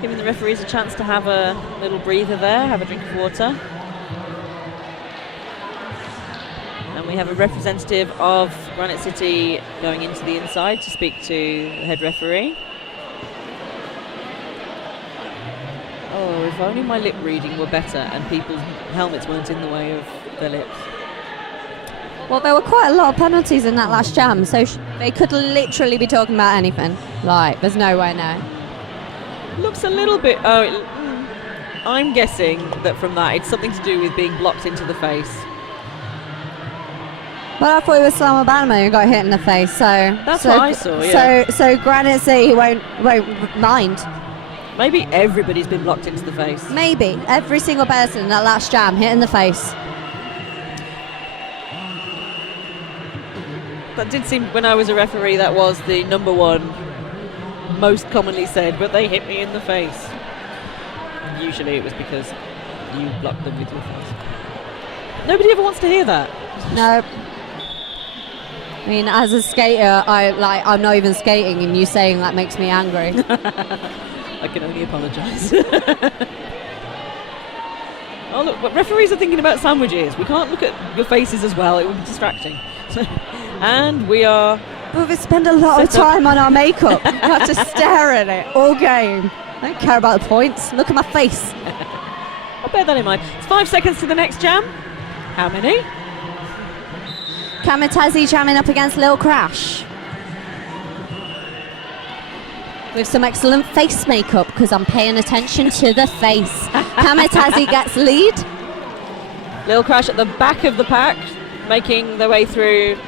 Giving the referees a chance to have a little breather there, have a drink of water. And we have a representative of Granite City going into the inside to speak to the head referee. Oh, if only my lip reading were better and people's helmets weren't in the way of their lips. Well, there were quite a lot of penalties in that last jam, so they could literally be talking about anything. Like, there's no way now. Looks a little bit... I'm guessing that from that it's something to do with being blocked into the face. Well, I thought it was Slamabama who got hit in the face, so... That's what I saw, yeah. So Granite City won't mind. Maybe everybody's been blocked into the face. Maybe. Every single person in that last jam hit in the face. That did seem, when I was a referee, that was the number one most commonly said, but they hit me in the face. Usually it was because you blocked them with your face. Nobody ever wants to hear that. No. I mean, as a skater, I'm not even skating, and you saying that makes me angry. I can only apologise. Oh look, but referees are thinking about sandwiches. We can't look at your faces as well, it would be distracting. And we are... But we spend a lot of time on our makeup. You have to stare at it all game. I don't care about the points. Look at my face. I'll bear that in mind. It's 5 seconds to the next jam. How many? Kamikaze jamming up against Lil Crash. with some excellent face makeup because I'm paying attention to the face. Kamitaze gets lead. Lil Crash at the back of the pack, making their way through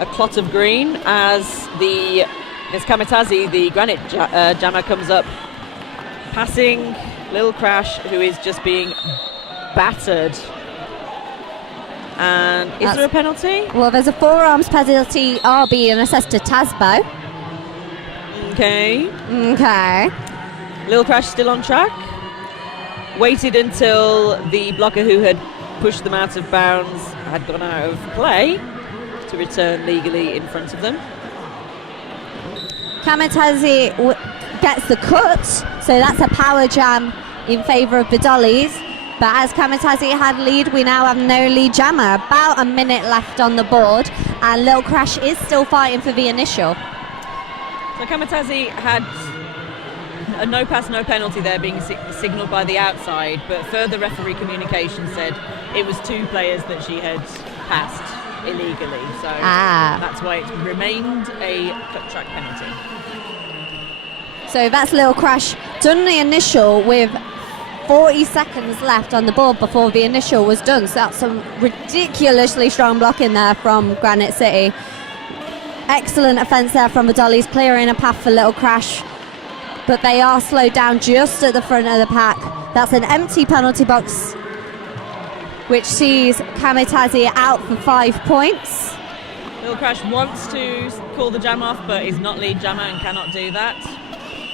a clot of green as Kamitaze, the Granite jammer, comes up, passing Lil Crash, who is just being battered. And is there a penalty? Well, there's a forearms penalty RB and assessed to Tazbo. Okay. Okay. Lil Crash still on track. Waited until the blocker who had pushed them out of bounds had gone out of play to return legally in front of them. Kamitaze gets the cut, so that's a power jam in favour of the Dollys. But as Kamitaze had lead, we now have no lead jammer. About a minute left on the board, and Lil Crash is still fighting for the initial. So Kamitaze had a no pass, no penalty there being signalled by the outside, but further referee communication said it was 2 players that she had passed illegally. So that's why it remained a cut track penalty. So that's Lil Crash done the initial with 40 seconds left on the board before the initial was done. So that's some ridiculously strong blocking there from Granite City. Excellent offence there from the Dollys, clearing a path for Lil Crash. But they are slowed down just at the front of the pack. That's an empty penalty box, which sees Kamitaze out for 5 points. Lil Crash wants to call the jam off, but is not lead jammer and cannot do that.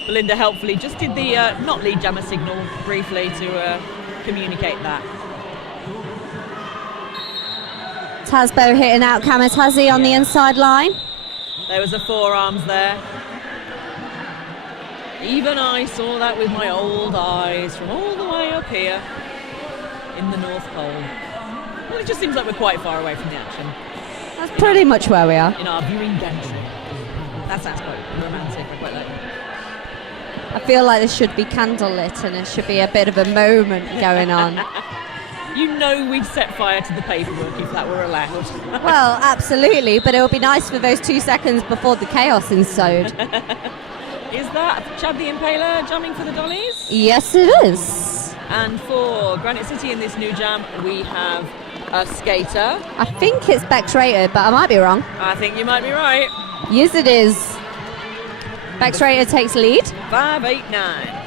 Belinda helpfully just did the not lead jammer signal briefly to communicate that. Tazbo hitting out Kamitaze on the inside line. There was a forearms there. Even I saw that with my old eyes from all the way up here in the North Pole. Well, it just seems like we're quite far away from the action. That's pretty much where we are. In our viewing gantry. That sounds quite romantic. I quite like it. I feel like this should be candlelit and there should be a bit of a moment going on. You know we'd set fire to the paperwork if that were allowed. Well, absolutely, but it would be nice for those 2 seconds before the chaos ensued. Is that Chad the Impaler jamming for the Dollies? Yes, it is. And for Granite City in this new jam, we have a skater. I think it's Bex Rated, but I might be wrong. I think you might be right. Yes, it is. Bex Rated takes lead. 5-8-9.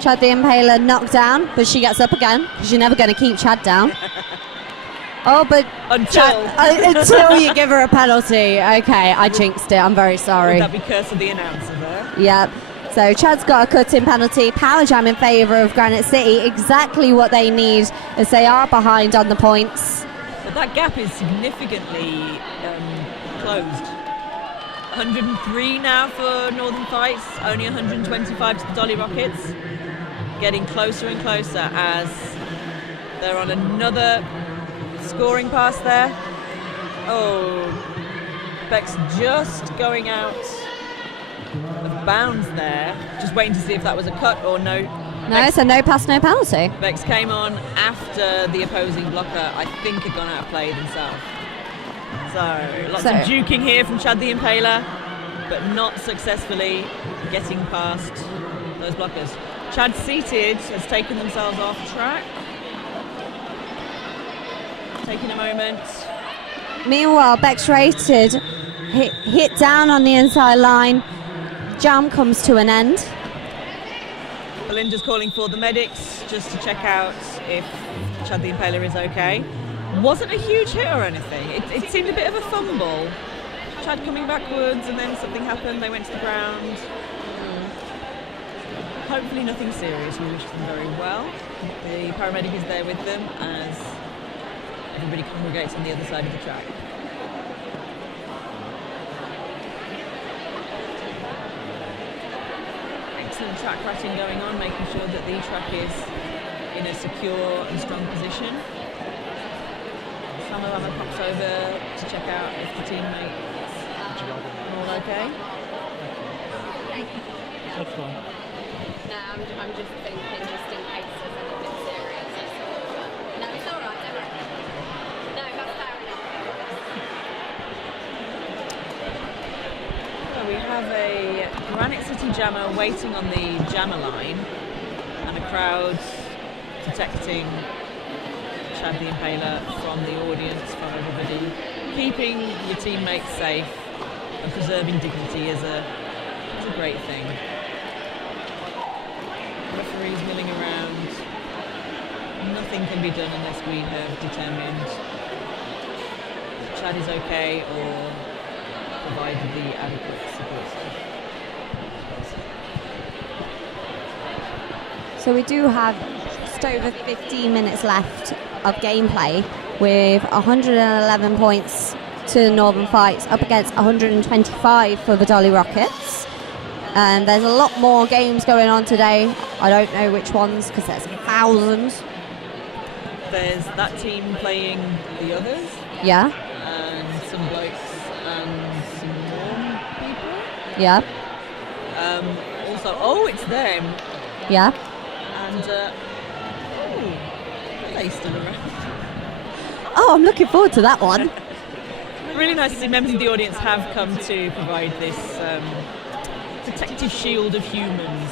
Chad the Impaler knocked down, but she gets up again because you're never going to keep Chad down. Oh, but until you give her a penalty. Okay, I jinxed it. I'm very sorry. Would that be curse of the announcer there? Yeah. So Chad's got a cut-in penalty. Power jam in favour of Granite City. Exactly what they need as they are behind on the points. But that gap is significantly closed. 103 now for Northern Fights. Only 125 to the Dolly Rockits. Getting closer and closer as they're on another scoring pass there. Oh, Beck's just going out of bounds there. Just waiting to see if that was a cut or no. No, it's a no pass, no penalty. Bex came on after the opposing blocker, I think, had gone out of play themselves. So, lots of juking here from Chad the Impaler, but not successfully getting past those blockers. Chad seated has taken themselves off track. Taking a moment. Meanwhile, Bex Rated hit down on the inside line. Jam comes to an end. Belinda's calling for the medics just to check out if Chad the Impaler is okay. Wasn't a huge hit or anything. It seemed a bit of a fumble. Chad coming backwards and then something happened. They went to the ground. Hopefully nothing serious. We wish them very well. The paramedic is there with them as everybody congregates on the other side of the track. Excellent track ratting going on, making sure that the track is in a secure and strong position. Samalama pops over to check out if the teammates are all okay. That's fine. No, I'm just thinking, just in case there's anything serious. No, it's all right, don't worry. No, that's fair enough. So we have a Granite City Jammer waiting on the jammer line, and a crowd protecting Chad the Impaler from the audience, from everybody. Keeping your teammates safe and preserving dignity is a great thing. Referees milling around. Nothing can be done unless we have determined Chad is okay or provided the adequate support staff. So we do have just over 15 minutes left of gameplay with 111 points to Northern Fights up against 125 for the Dolly Rockits. And there's a lot more games going on today. I don't know which ones because there's thousands. There's that team playing the others. Yeah. And some blokes and some more people. Yeah. Also, oh, it's them. Yeah. And, are they still around? Oh, I'm looking forward to that one. Really nice to see members of the audience have come to provide this protective shield of humans.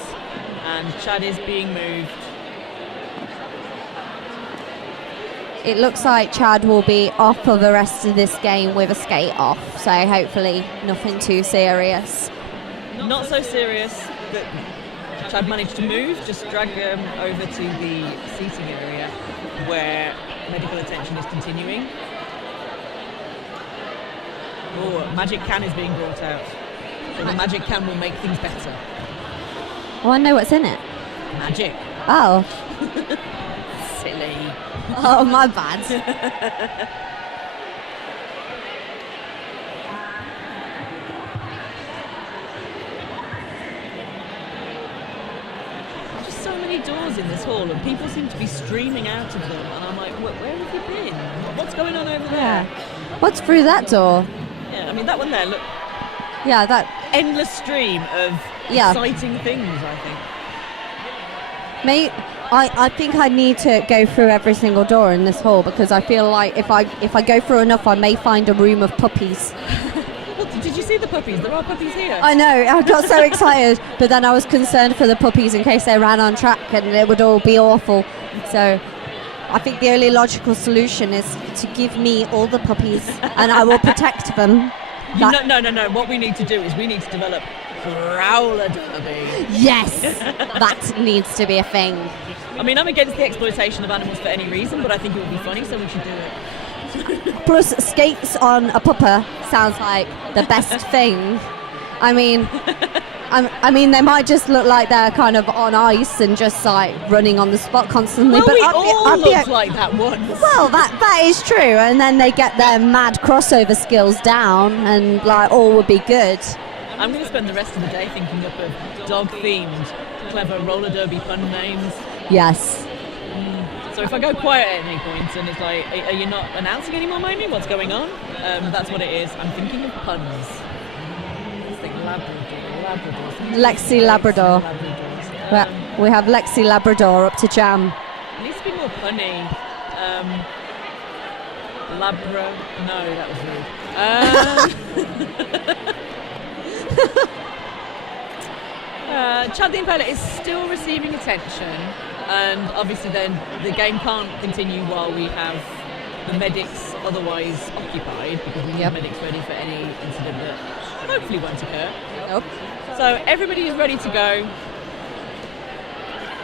And Chad is being moved. It looks like Chad will be off for the rest of this game with a skate off, so hopefully nothing too serious. Not so serious that Chad managed to move, just drag him over to the seating area where medical attention is continuing. Oh, a magic can is being brought out. So the magic can will make things better. I want to know what's in it. Magic. Oh. Silly. Oh, my bad. Just so many doors in this hall, and people seem to be streaming out of them. And I'm like, where have you been? What's going on over there? What's through that door? Yeah, I mean, that one there, look. Yeah, that Endless stream of exciting things, I think. Mate, I think I need to go through every single door in this hall because I feel like if I go through enough, I may find a room of puppies. Well, did you see the puppies? There are puppies here. I know, I got so excited, but then I was concerned for the puppies in case they ran on track and it would all be awful. So I think the only logical solution is to give me all the puppies and I will protect them. No. What we need to do is we need to develop Growler Derby. Yes, that needs to be a thing. I mean, I'm against the exploitation of animals for any reason, but I think it would be funny, so we should do it. Plus, skates on a pupper sounds like the best thing. I mean, they might just look like they're kind of on ice and just like running on the spot constantly. Well, but we all look like that once. Well, that is true, and then they get their mad crossover skills down, and like all would be good. I'm going to spend the rest of the day thinking up of dog-themed, clever roller derby pun names. Yes. So if I go quiet at any point and it's like, are you not announcing anymore, Momi? What's going on? That's what it is. I'm thinking of puns. Let's think Labrador. Lexi Labrador. We have Lexi Labrador up to jam. It needs to be more punny. Labra. No, that was rude. Chad the Impaler is still receiving attention, and obviously then the game can't continue while we have the medics otherwise occupied, because we need medics ready for any incident that hopefully won't occur. Nope. So everybody is ready to go.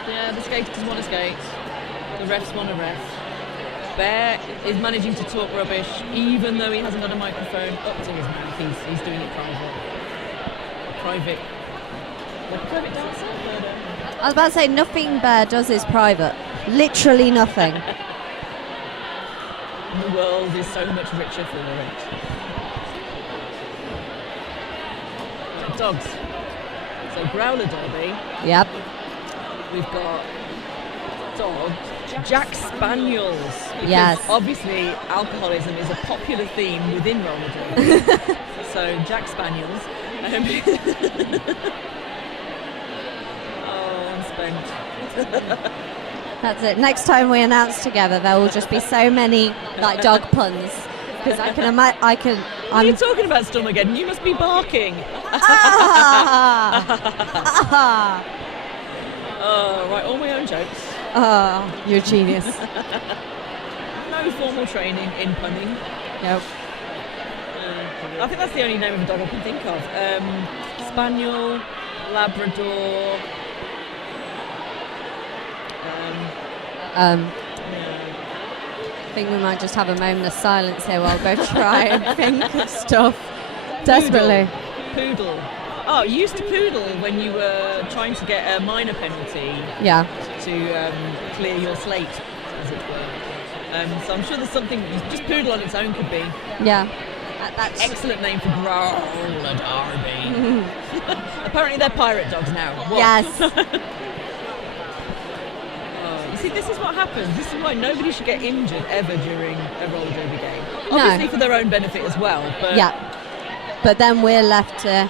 Yeah, the skaters want to skate. The refs want to ref. Bear is managing to talk rubbish, even though he hasn't got a microphone up to his mouth. He's doing it private. Like a private dancer? I was about to say, nothing Bear does is private. Literally nothing. The world is so much richer for it. Dogs. So Growler Derby. Yep. We've got dogs. Jack Spaniels. Because yes. Obviously, alcoholism is a popular theme within roller derby. So Jack Spaniels. Oh, I'm spent. That's it. Next time we announce together, there will just be so many like dog puns. Because I can imagine. What are you talking about, Stormageddon? You must be barking. Oh, right, all my own jokes. You're a genius. No formal training in punning. Nope. I think that's the only name of a dog I can think of. Spaniel, Labrador. I think we might just have a moment of silence here while I go try and think of stuff desperately. Poodle. Oh, you used to poodle when you were trying to get a minor penalty. Yeah. To clear your slate, as it were. So I'm sure there's something, just poodle on its own could be. Yeah. That's excellent name for roller derby. Apparently they're pirate dogs now. What? Yes. You see, this is what happens. This is why nobody should get injured ever during a roller derby game. Obviously for their own benefit as well. But yeah. But then we're left to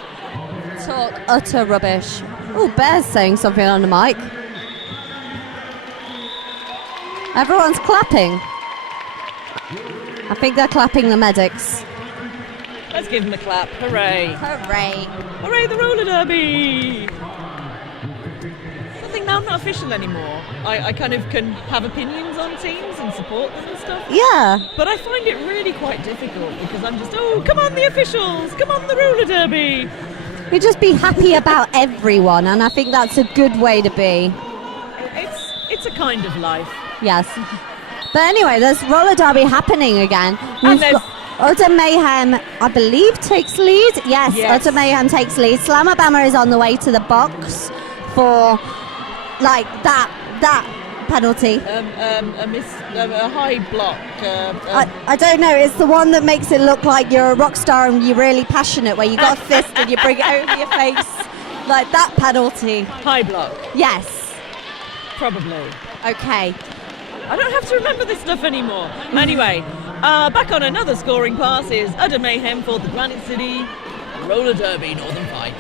talk utter rubbish. Oh, Bear's saying something on the mic. Everyone's clapping. I think they're clapping the medics. Let's give them a clap. Hooray. Hooray. Hooray, the roller derby. I think now I'm not official anymore. I kind of can have opinions on teams and support them and stuff. Yeah. But I find it really quite difficult because I'm just, come on the officials, come on the roller derby. You just be happy about everyone, and I think that's a good way to be. It's a kind of life. Yes. But anyway, there's roller derby happening again. And there's Utter Mayhem, I believe, takes lead. Yes, Utter Mayhem takes lead. Slamabama is on the way to the box for like that penalty. A high block. I don't know. It's the one that makes it look like you're a rock star and you're really passionate, where you got a fist and you bring it over your face, like that penalty. High block. Yes. Probably. Okay. I don't have to remember this stuff anymore. Anyway, back on another scoring pass is Utter Mayhem for the Granite City Roller Derby Northern Fight.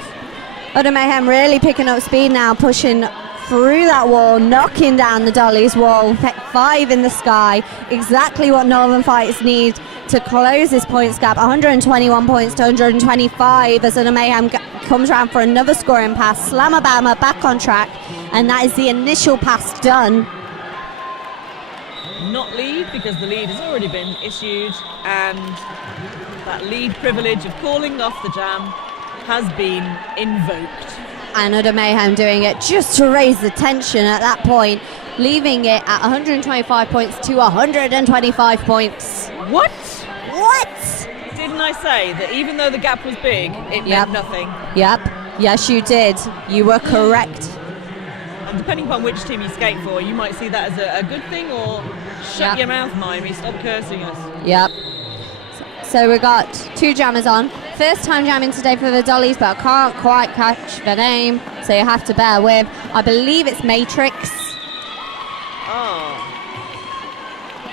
Utter Mayhem really picking up speed now, pushing through that wall, knocking down the Dolly's wall. 5 in the sky, exactly what Northern Fights need to close this points gap. 121 points to 125 as Utter Mayhem comes around for another scoring pass. Slamabama back on track, and that is the initial pass done. Not lead, because the lead has already been issued, and that lead privilege of calling off the jam has been invoked. And Utter Mayhem doing it just to raise the tension at that point, leaving it at 125 points to 125 points. What? What? Didn't I say that even though the gap was big, it meant nothing? Yep. Yes, you did. You were correct. And depending upon which team you skate for, you might see that as a good thing, or shut your mouth, Mimey, stop cursing us. Yep. So we've got 2 jammers on. First time jamming today for the Dollies, but I can't quite catch the name, so you have to bear with. I believe it's Matrix. Oh.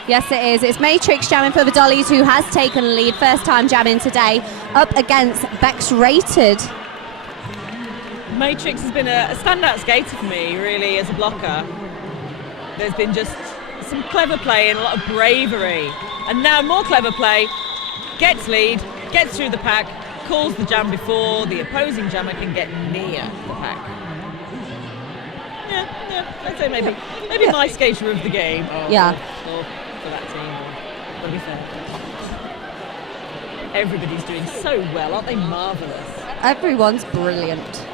Yes, it is. It's Matrix jamming for the Dollies, who has taken the lead. First time jamming today, up against Bex Rated. Matrix has been a standout skater for me, really, as a blocker. There's been just some clever play and a lot of bravery. And now more clever play, gets lead, gets through the pack, calls the jam before the opposing jammer can get near the pack. Yeah, I'd say maybe my skater of the game. Or for that team, to be fair. Everybody's doing so well, aren't they marvellous? Everyone's brilliant.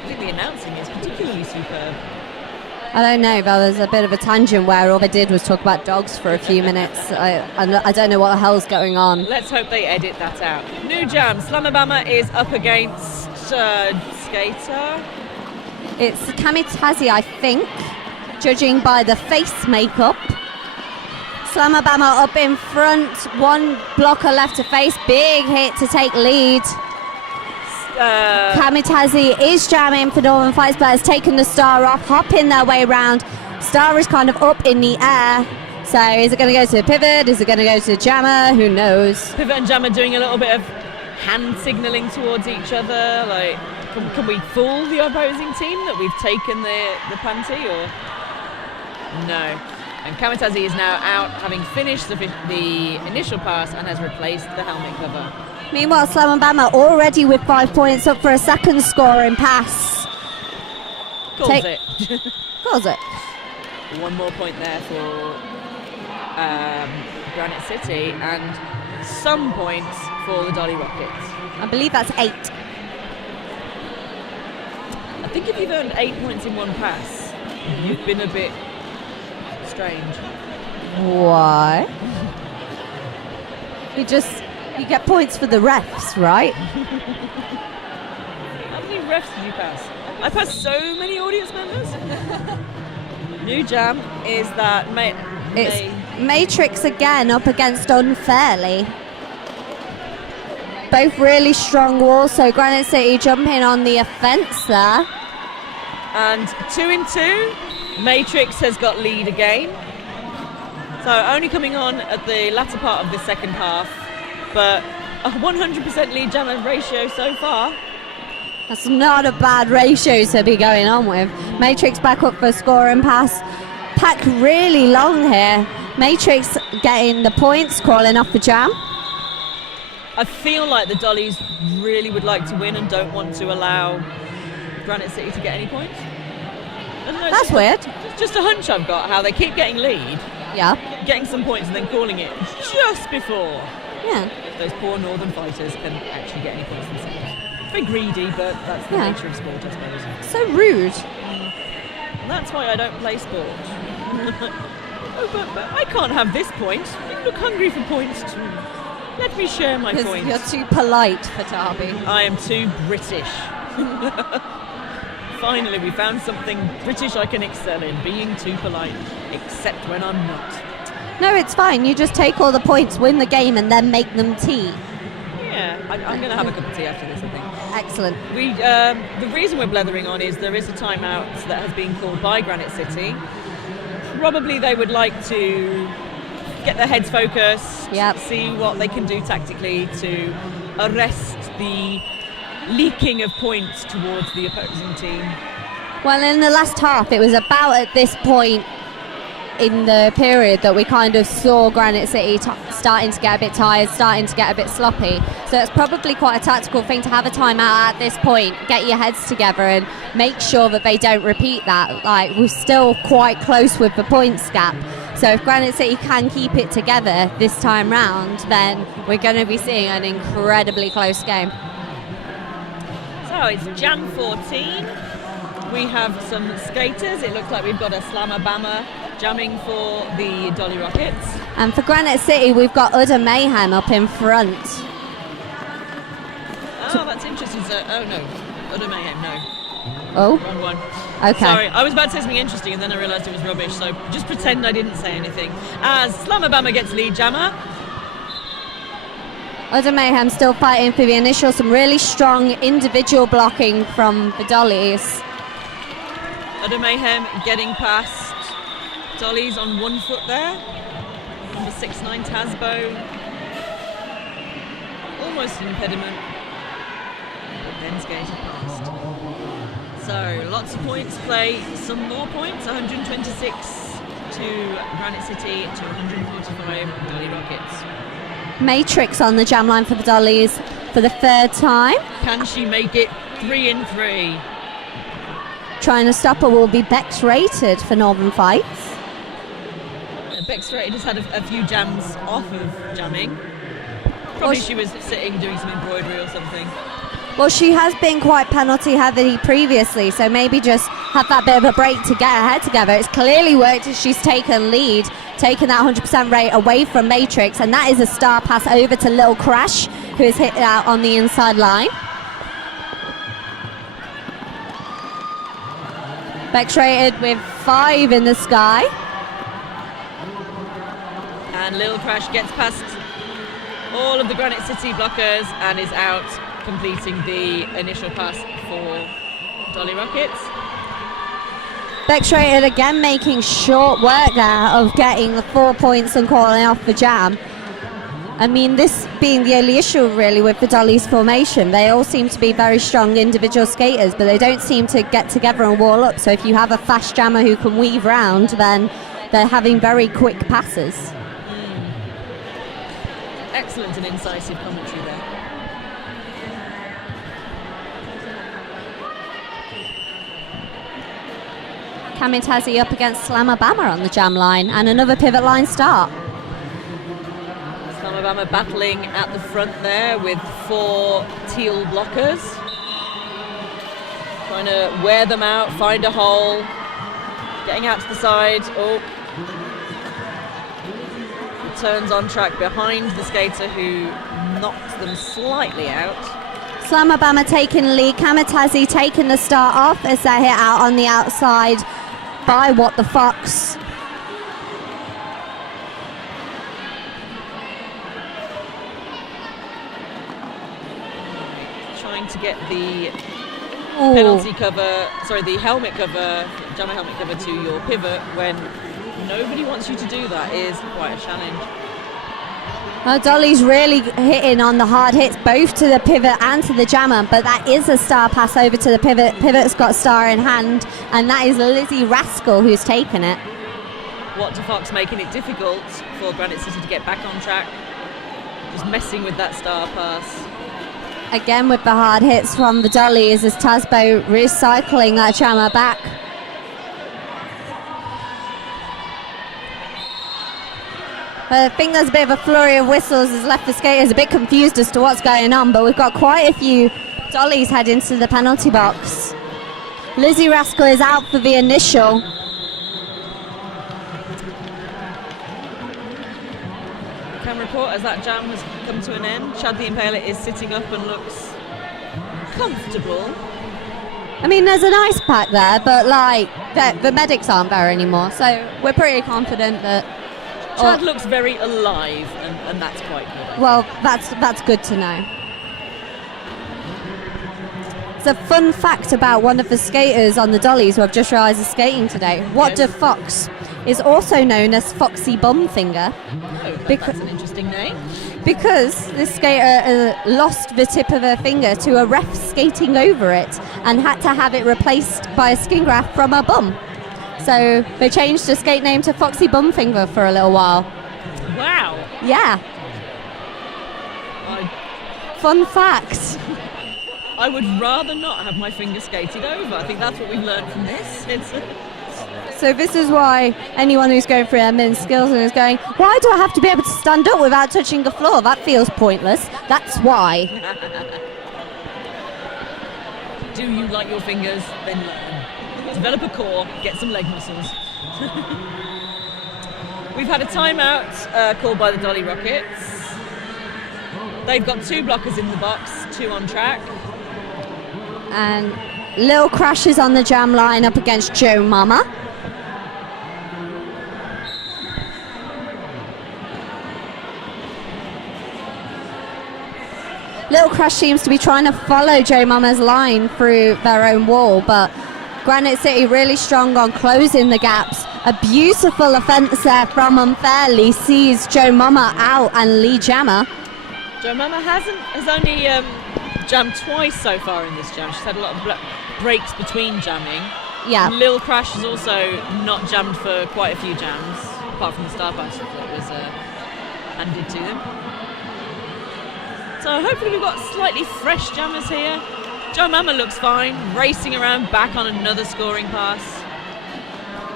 I think the announcing is particularly superb. I don't know, but there's a bit of a tangent where all they did was talk about dogs for a few minutes. I don't know what the hell's going on. Let's hope they edit that out. New jam, Slamabama is up against skater. It's Kamitaze, I think, judging by the face makeup. Slamabama up in front, 1 blocker left to face, big hit to take lead. Kamitaze is jamming for Northern Fights, but has taken the star off, hopping their way around. Star is kind of up in the air. So is it going to go to the pivot? Is it going to go to the jammer? Who knows? Pivot and jammer doing a little bit of hand signalling towards each other. Like, can we fool the opposing team that we've taken the panty, or no? And Kamitaze is now out, having finished the initial pass and has replaced the helmet cover. Meanwhile, Slamabama already with 5 points up for a second scoring pass. Calls it. Calls it. One more point there for Granite City and some points for the Dolly Rockets. I believe that's 8. I think if you've earned 8 points in one pass, you've been a bit strange. Why? You get points for the refs, right? How many refs did you pass? I passed so many audience members. New jam is that It's Matrix again up against Unfairly. Both really strong walls, so Granite City jumping on the offence there. And 2 in 2, Matrix has got lead again. So only coming on at the latter part of the second half, but a 100% lead jam ratio so far. That's not a bad ratio to be going on with. Matrix back up for scoring pass. Pack really long here. Matrix getting the points, crawling off the jam. I feel like the Dollies really would like to win and don't want to allow Granite City to get any points. I don't know, That's weird. It's just a hunch I've got, how they keep getting lead, Yeah. getting some points and then calling it just before. Yeah. Those poor northern fighters can actually get any points themselves. Very greedy, but that's the nature of sport, I suppose. So rude. And that's why I don't play sport. Oh, but I can't have this point. You look hungry for points too. Let me share my points. You're too polite for Derby. I am too British. Finally, we found something British I can excel in, being too polite, except when I'm not. No, it's fine. You just take all the points, win the game, and then make them tea. Yeah, I'm going to have a cup of tea after this, I think. Excellent. The reason we're blethering on is there is a timeout that has been called by Granite City. Probably they would like to get their heads focused, see what they can do tactically to arrest the leaking of points towards the opposing team. Well, in the last half, it was about at this point in the period that we kind of saw Granite City starting to get a bit tired, starting to get a bit sloppy. So it's probably quite a tactical thing to have a timeout at this point, get your heads together and make sure that they don't repeat that. Like, we're still quite close with the points gap. So if Granite City can keep it together this time round, then we're going to be seeing an incredibly close game. So it's Jam 14. We have some skaters. It looks like we've got a Slamabama jamming for the Dolly Rockets. And for Granite City, we've got Udder Mayhem up in front. Oh, that's interesting. So, oh no, Udder Mayhem, no. Oh? Wrong one. Okay. Sorry, I was about to say something interesting and then I realised it was rubbish, so just pretend I didn't say anything. As Slamabama gets lead jammer. Udder Mayhem still fighting for the initial. Some really strong individual blocking from the Dollies. Udder Mayhem getting past. Dolly's on 1 foot there. Number 6'9" Tasbo. Almost an impediment. But then skated past. So lots of points play. Some more points. 126 to Granite City to 145 Dolly Rockets. Matrix on the jam line for the Dollies for the third time. Can she make it 3 in 3? Trying to stop her will be Bex Rated for Northern Fights. Bex Rated has had a few jams off of jamming. Probably she was sitting doing some embroidery or something. Well, she has been quite penalty heavy previously, so maybe just have that bit of a break to get her head together. It's clearly worked as she's taken lead, taken that 100% rate away from Matrix, and that is a star pass over to Little Crash, who is hit out on the inside line. Bex Rated with 5 in the sky. And Little Crash gets past all of the Granite City blockers and is out, completing the initial pass for Dolly Rockets. Bex Rated again making short work there of getting the 4 points and calling off the jam. I mean, this being the only issue really with the Dolly's formation. They all seem to be very strong individual skaters, but they don't seem to get together and wall up. So if you have a fast jammer who can weave round, then they're having very quick passes. Excellent and incisive commentary there. Kamitaze up against Slammer Bammer on the jam line, and another pivot line start. Slamabama battling at the front there with 4 teal blockers. Trying to wear them out, find a hole. Getting out to the side. Oh. Returns on track behind the skater who knocked them slightly out. Slammer Bammer taking the lead. Kamitaze taking the start off as they hit out on the outside by What the Fox. Trying to get the Ooh. penalty cover, sorry, the helmet cover, jammer helmet cover to your pivot when nobody wants you to do that is quite a challenge. Well, Dolly's really hitting on the hard hits, both to the pivot and to the jammer, but that is a star pass over to the pivot. Pivot's got star in hand, and that is Lizzie Rascal who's taken it. What to Fox making it difficult for Granite City to get back on track. Just messing with that star pass. Again with the hard hits from the Dollies as Tasbo recycling that jammer back. I think there's a bit of a flurry of whistles as left the skaters a bit confused as to what's going on, but we've got quite a few Dollies heading to the penalty box. Lizzie Rascal is out for the initial. Can report as that jam has come to an end. Chad the Impaler is sitting up and looks comfortable. I mean, there's an ice pack there, but like the medics aren't there anymore, so we're pretty confident that. Chad looks very alive, and that's quite good. Well, that's good to know. It's a fun fact about one of the skaters on the Dollies who I've just realised is skating today. What the Fox is also known as Foxy Bumfinger. Oh, that's an interesting name. Because this skater lost the tip of her finger to a ref skating over it and had to have it replaced by a skin graft from her bum. So they changed the skate name to Foxy Bumfinger for a little while. Wow. Yeah. Fun fact. I would rather not have my finger skated over. I think that's what we've learned from this. So this is why anyone who's going through admin skills and is going, why do I have to be able to stand up without touching the floor? That feels pointless. That's why. Do you like your fingers? Then learn. Develop a core, get some leg muscles. We've had a timeout called by the Dolly Rockits. They've got 2 blockers in the box, 2 on track. And Lil crashes on the jam line up against Joe Mama. Little Crush seems to be trying to follow Joe Mama's line through their own wall, but Granite City really strong on closing the gaps. A beautiful offence there from Unfairly sees Joe Mama out and Lee Jammer. Joe Mama has only jammed twice so far in this jam. She's had a lot of breaks between jamming. Yeah. Lil Crash has also not jammed for quite a few jams, apart from the star pass that was handed to them. So hopefully we've got slightly fresh jammers here. Joe Mama looks fine, racing around back on another scoring pass.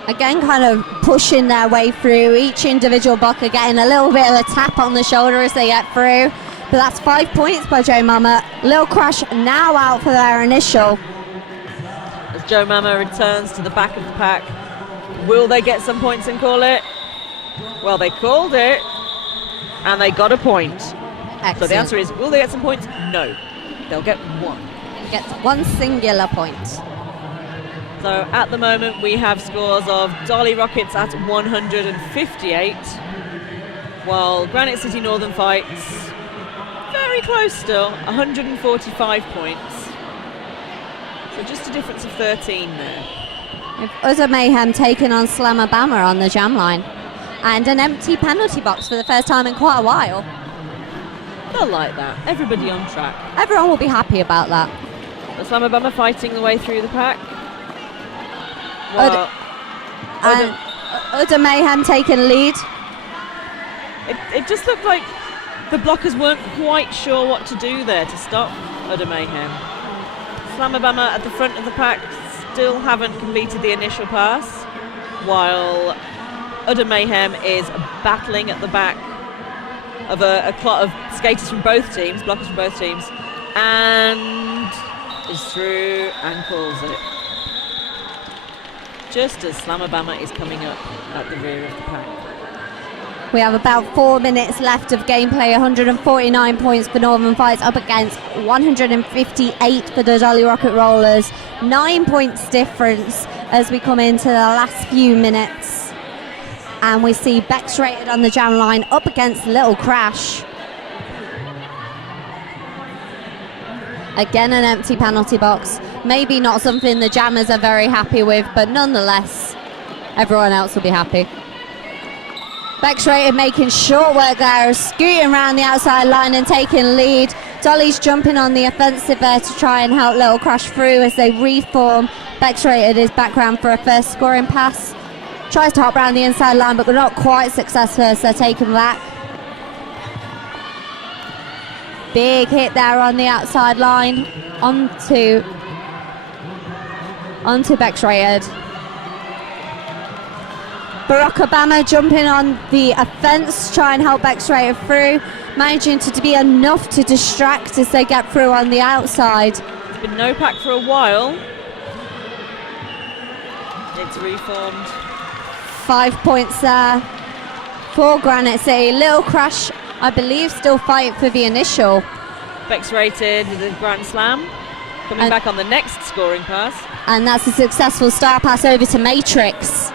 Again, kind of pushing their way through. Each individual blocker getting a little bit of a tap on the shoulder as they get through. But that's 5 points by Joe Mama. Lil Crash now out for their initial. As Joe Mama returns to the back of the pack, will they get some points and call it? Well, they called it, and they got a point. Excellent. So the answer is, will they get some points? No. They'll get 1. Gets 1 singular point. So at the moment we have scores of Dolly Rockits at 158, while Granite City Northern Fights very close still, 145 points. So just a difference of 13 there. With Utter Mayhem taking on Slammer Bammer on the jam line. And an empty penalty box for the first time in quite a while. They'll like that. Everybody on track. Everyone will be happy about that. The Slammer Bammer fighting the way through the pack. Well, Utter Mayhem taking lead. It just looked like the blockers weren't quite sure what to do there to stop Udder Mayhem. Slammer Bammer at the front of the pack, still haven't completed the initial pass, while Utter Mayhem is battling at the back of a clot of skaters from both teams, blockers from both teams, and is through and calls it. Just as Slamabama is coming up at the rear of the pack. We have about 4 minutes left of gameplay. 149 points for Northern Fights up against 158 for the Dolly Rocket Rollers. 9 points difference as we come into the last few minutes. And we see Bex Rated on the jam line up against Little Crash. Again, an empty penalty box. Maybe not something the jammers are very happy with, but nonetheless, everyone else will be happy. Bex Rated making short work there, scooting around the outside line and taking lead. Dolly's jumping on the offensive there to try and help Little Crash through as they reform. Bex Rated is back round for a first scoring pass. Tries to hop round the inside line, but they're not quite successful as they're taken back. Big hit there on the outside line onto Bex Rated. Barack Obama jumping on the offence, try and help Bex Rated through, managing to be enough to distract as they get through on the outside. It's been no pack for a while. It's reformed. 5 points there for Granite City. Little Crash, I believe, still fighting for the initial. Bex Rated with a grand slam. Coming back on the next scoring pass. And that's a successful star pass over to Matrix.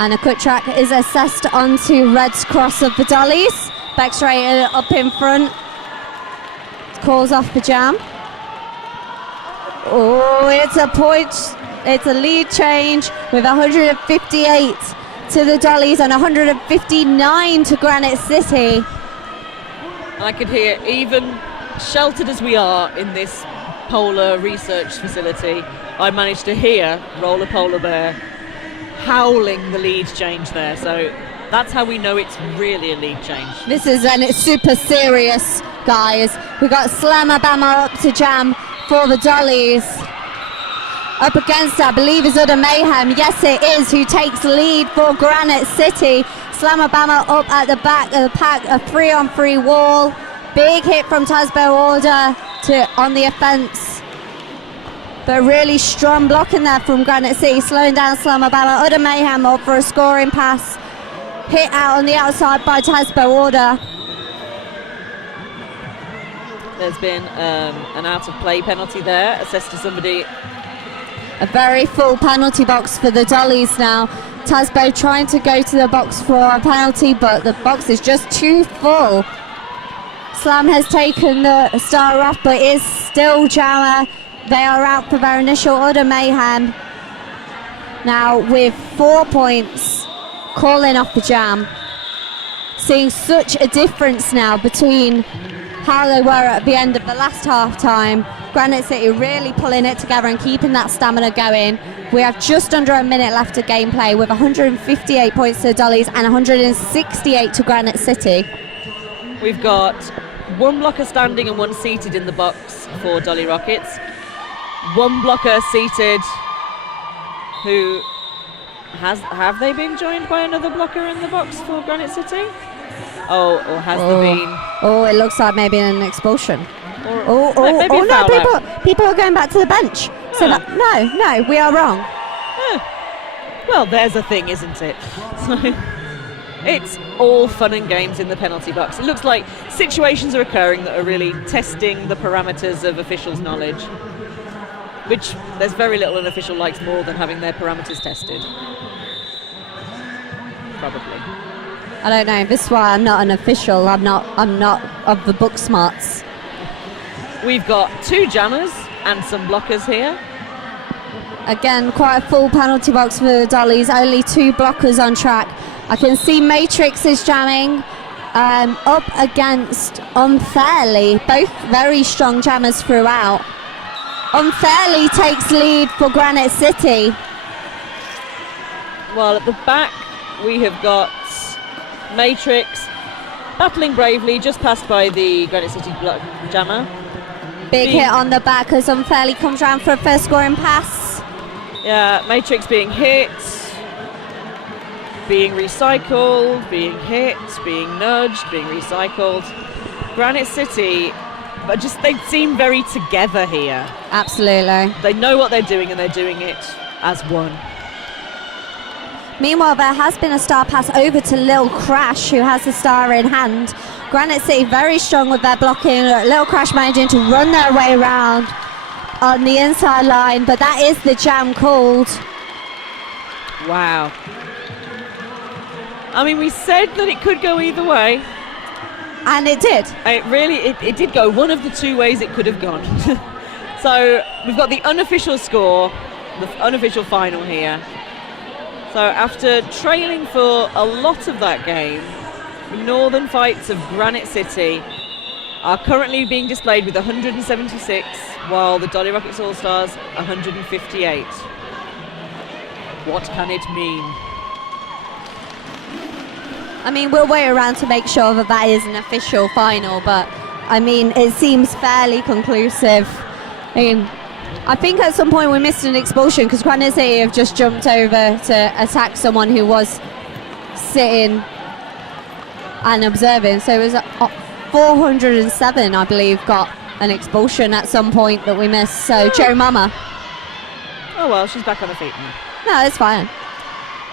And a quick track is assessed onto Red's cross of the Dollies. Bex Rated up in front. Calls off the jam. Oh, it's a point. It's a lead change with 158 to the Dollies and 159 to Granite City. I could hear, even sheltered as we are in this polar research facility, I managed to hear Roller Polar Bear howling the lead change there. So that's how we know it's really a lead change. This is, and it's super serious, guys. We got Slamabama up to jam for the Dollies. Up against, I believe, is Utter Mayhem. Yes, it is, who takes lead for Granite City. Slamabama up at the back of the pack, a 3-on-3 wall. Big hit from Tasbo Order on the offence. But really strong blocking there from Granite City, slowing down Slamabama. Utter Mayhem up for a scoring pass. Hit out on the outside by Tasbo Order. There's been an out of play penalty there, assessed to somebody. A very full penalty box for the Dollies now. Tasbo trying to go to the box for a penalty, but the box is just too full. Slam has taken the star off, but is still jammer. They are out for their initial Utter Mayhem. Now with 4 points, calling off the jam. Seeing such a difference now between how they were at the end of the last half time. Granite City really pulling it together and keeping that stamina going. We have just under a minute left of gameplay with 158 points to the Dollies and 168 to Granite City. We've got one blocker standing and one seated in the box for Dolly Rockets. One blocker seated who have they been joined by another blocker in the box for Granite City? Oh, or has there been? Oh, it looks like maybe an expulsion. Maybe a foul no, people are going back to the bench. So no, we are wrong. Well, there's a thing, isn't it? So it's all fun and games in the penalty box. It looks like situations are occurring that are really testing the parameters of officials' knowledge, which there's very little an official likes more than having their parameters tested. Probably. I don't know. This is why I'm not an official. I'm not of the book smarts. We've got two jammers and some blockers here. Again, quite a full penalty box for the Dollies. Only two blockers on track. I can see Matrix is jamming up against Unfairly. Both very strong jammers throughout. Unfairly takes lead for Granite City. While at the back we have got Matrix battling bravely, just passed by the Granite City jammer. Big hit on the back as Unfairly comes round for a first scoring pass. Yeah, Matrix being hit, being recycled, being hit, being nudged, being recycled. Granite City, but just they seem very together here. Absolutely. They know what they're doing and they're doing it as one. Meanwhile, there has been a star pass over to Lil Crash, who has the star in hand. Granite City very strong with their blocking. Lil Crash managing to run their way around on the inside line, but that is the jam called. Wow. I mean, we said that it could go either way. And it did. It did go one of the two ways it could have gone. So we've got the unofficial score, the unofficial final here. So after trailing for a lot of that game, the Northern Fights of Granite City are currently being displayed with 176, while the Dolly Rockits All-Stars 158. What can it mean? I mean, we'll wait around to make sure that that is an official final, but I mean, it seems fairly conclusive. I think at some point we missed an expulsion because Granite City have just jumped over to attack someone who was sitting and observing. So it was 407, I believe, got an expulsion at some point that we missed. So Joe Mama. Oh well, she's back on her feet now. No, it's fine.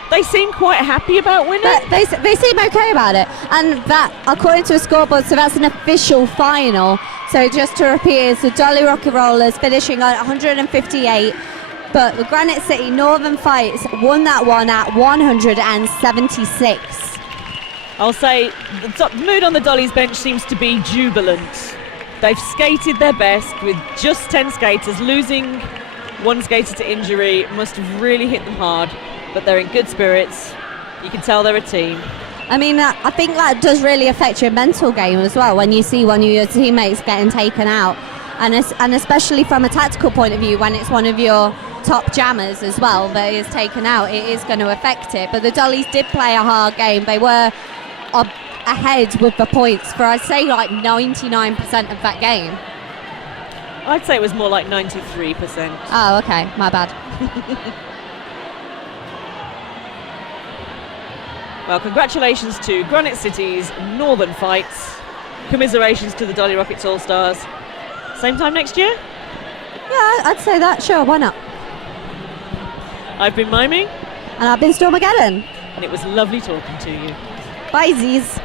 They seem quite happy about winning. They seem okay about it. And that, according to a scoreboard, so that's an official final. So just to repeat, it's the Dolly Rocket Rollers finishing at 158. But the Granite City Northern Fights won that one at 176. I'll say the mood on the Dolly's bench seems to be jubilant. They've skated their best with just 10 skaters. Losing one skater to injury must have really hit them hard. But they're in good spirits. You can tell they're a team. I mean, I think that does really affect your mental game as well when you see one of your teammates getting taken out. And especially from a tactical point of view, when it's one of your top jammers as well that is taken out, it is going to affect it. But the Dollies did play a hard game. They were ahead with the points for, I'd say, like 99% of that game. I'd say it was more like 93%. Oh, okay. My bad. Well, congratulations to Granite City's Northern Fights. Commiserations to the Dolly Rockits All-Stars. Same time next year? Yeah, I'd say that. Sure, why not? I've been Miming. And I've been Stormageddon. And it was lovely talking to you. Bye, Z's.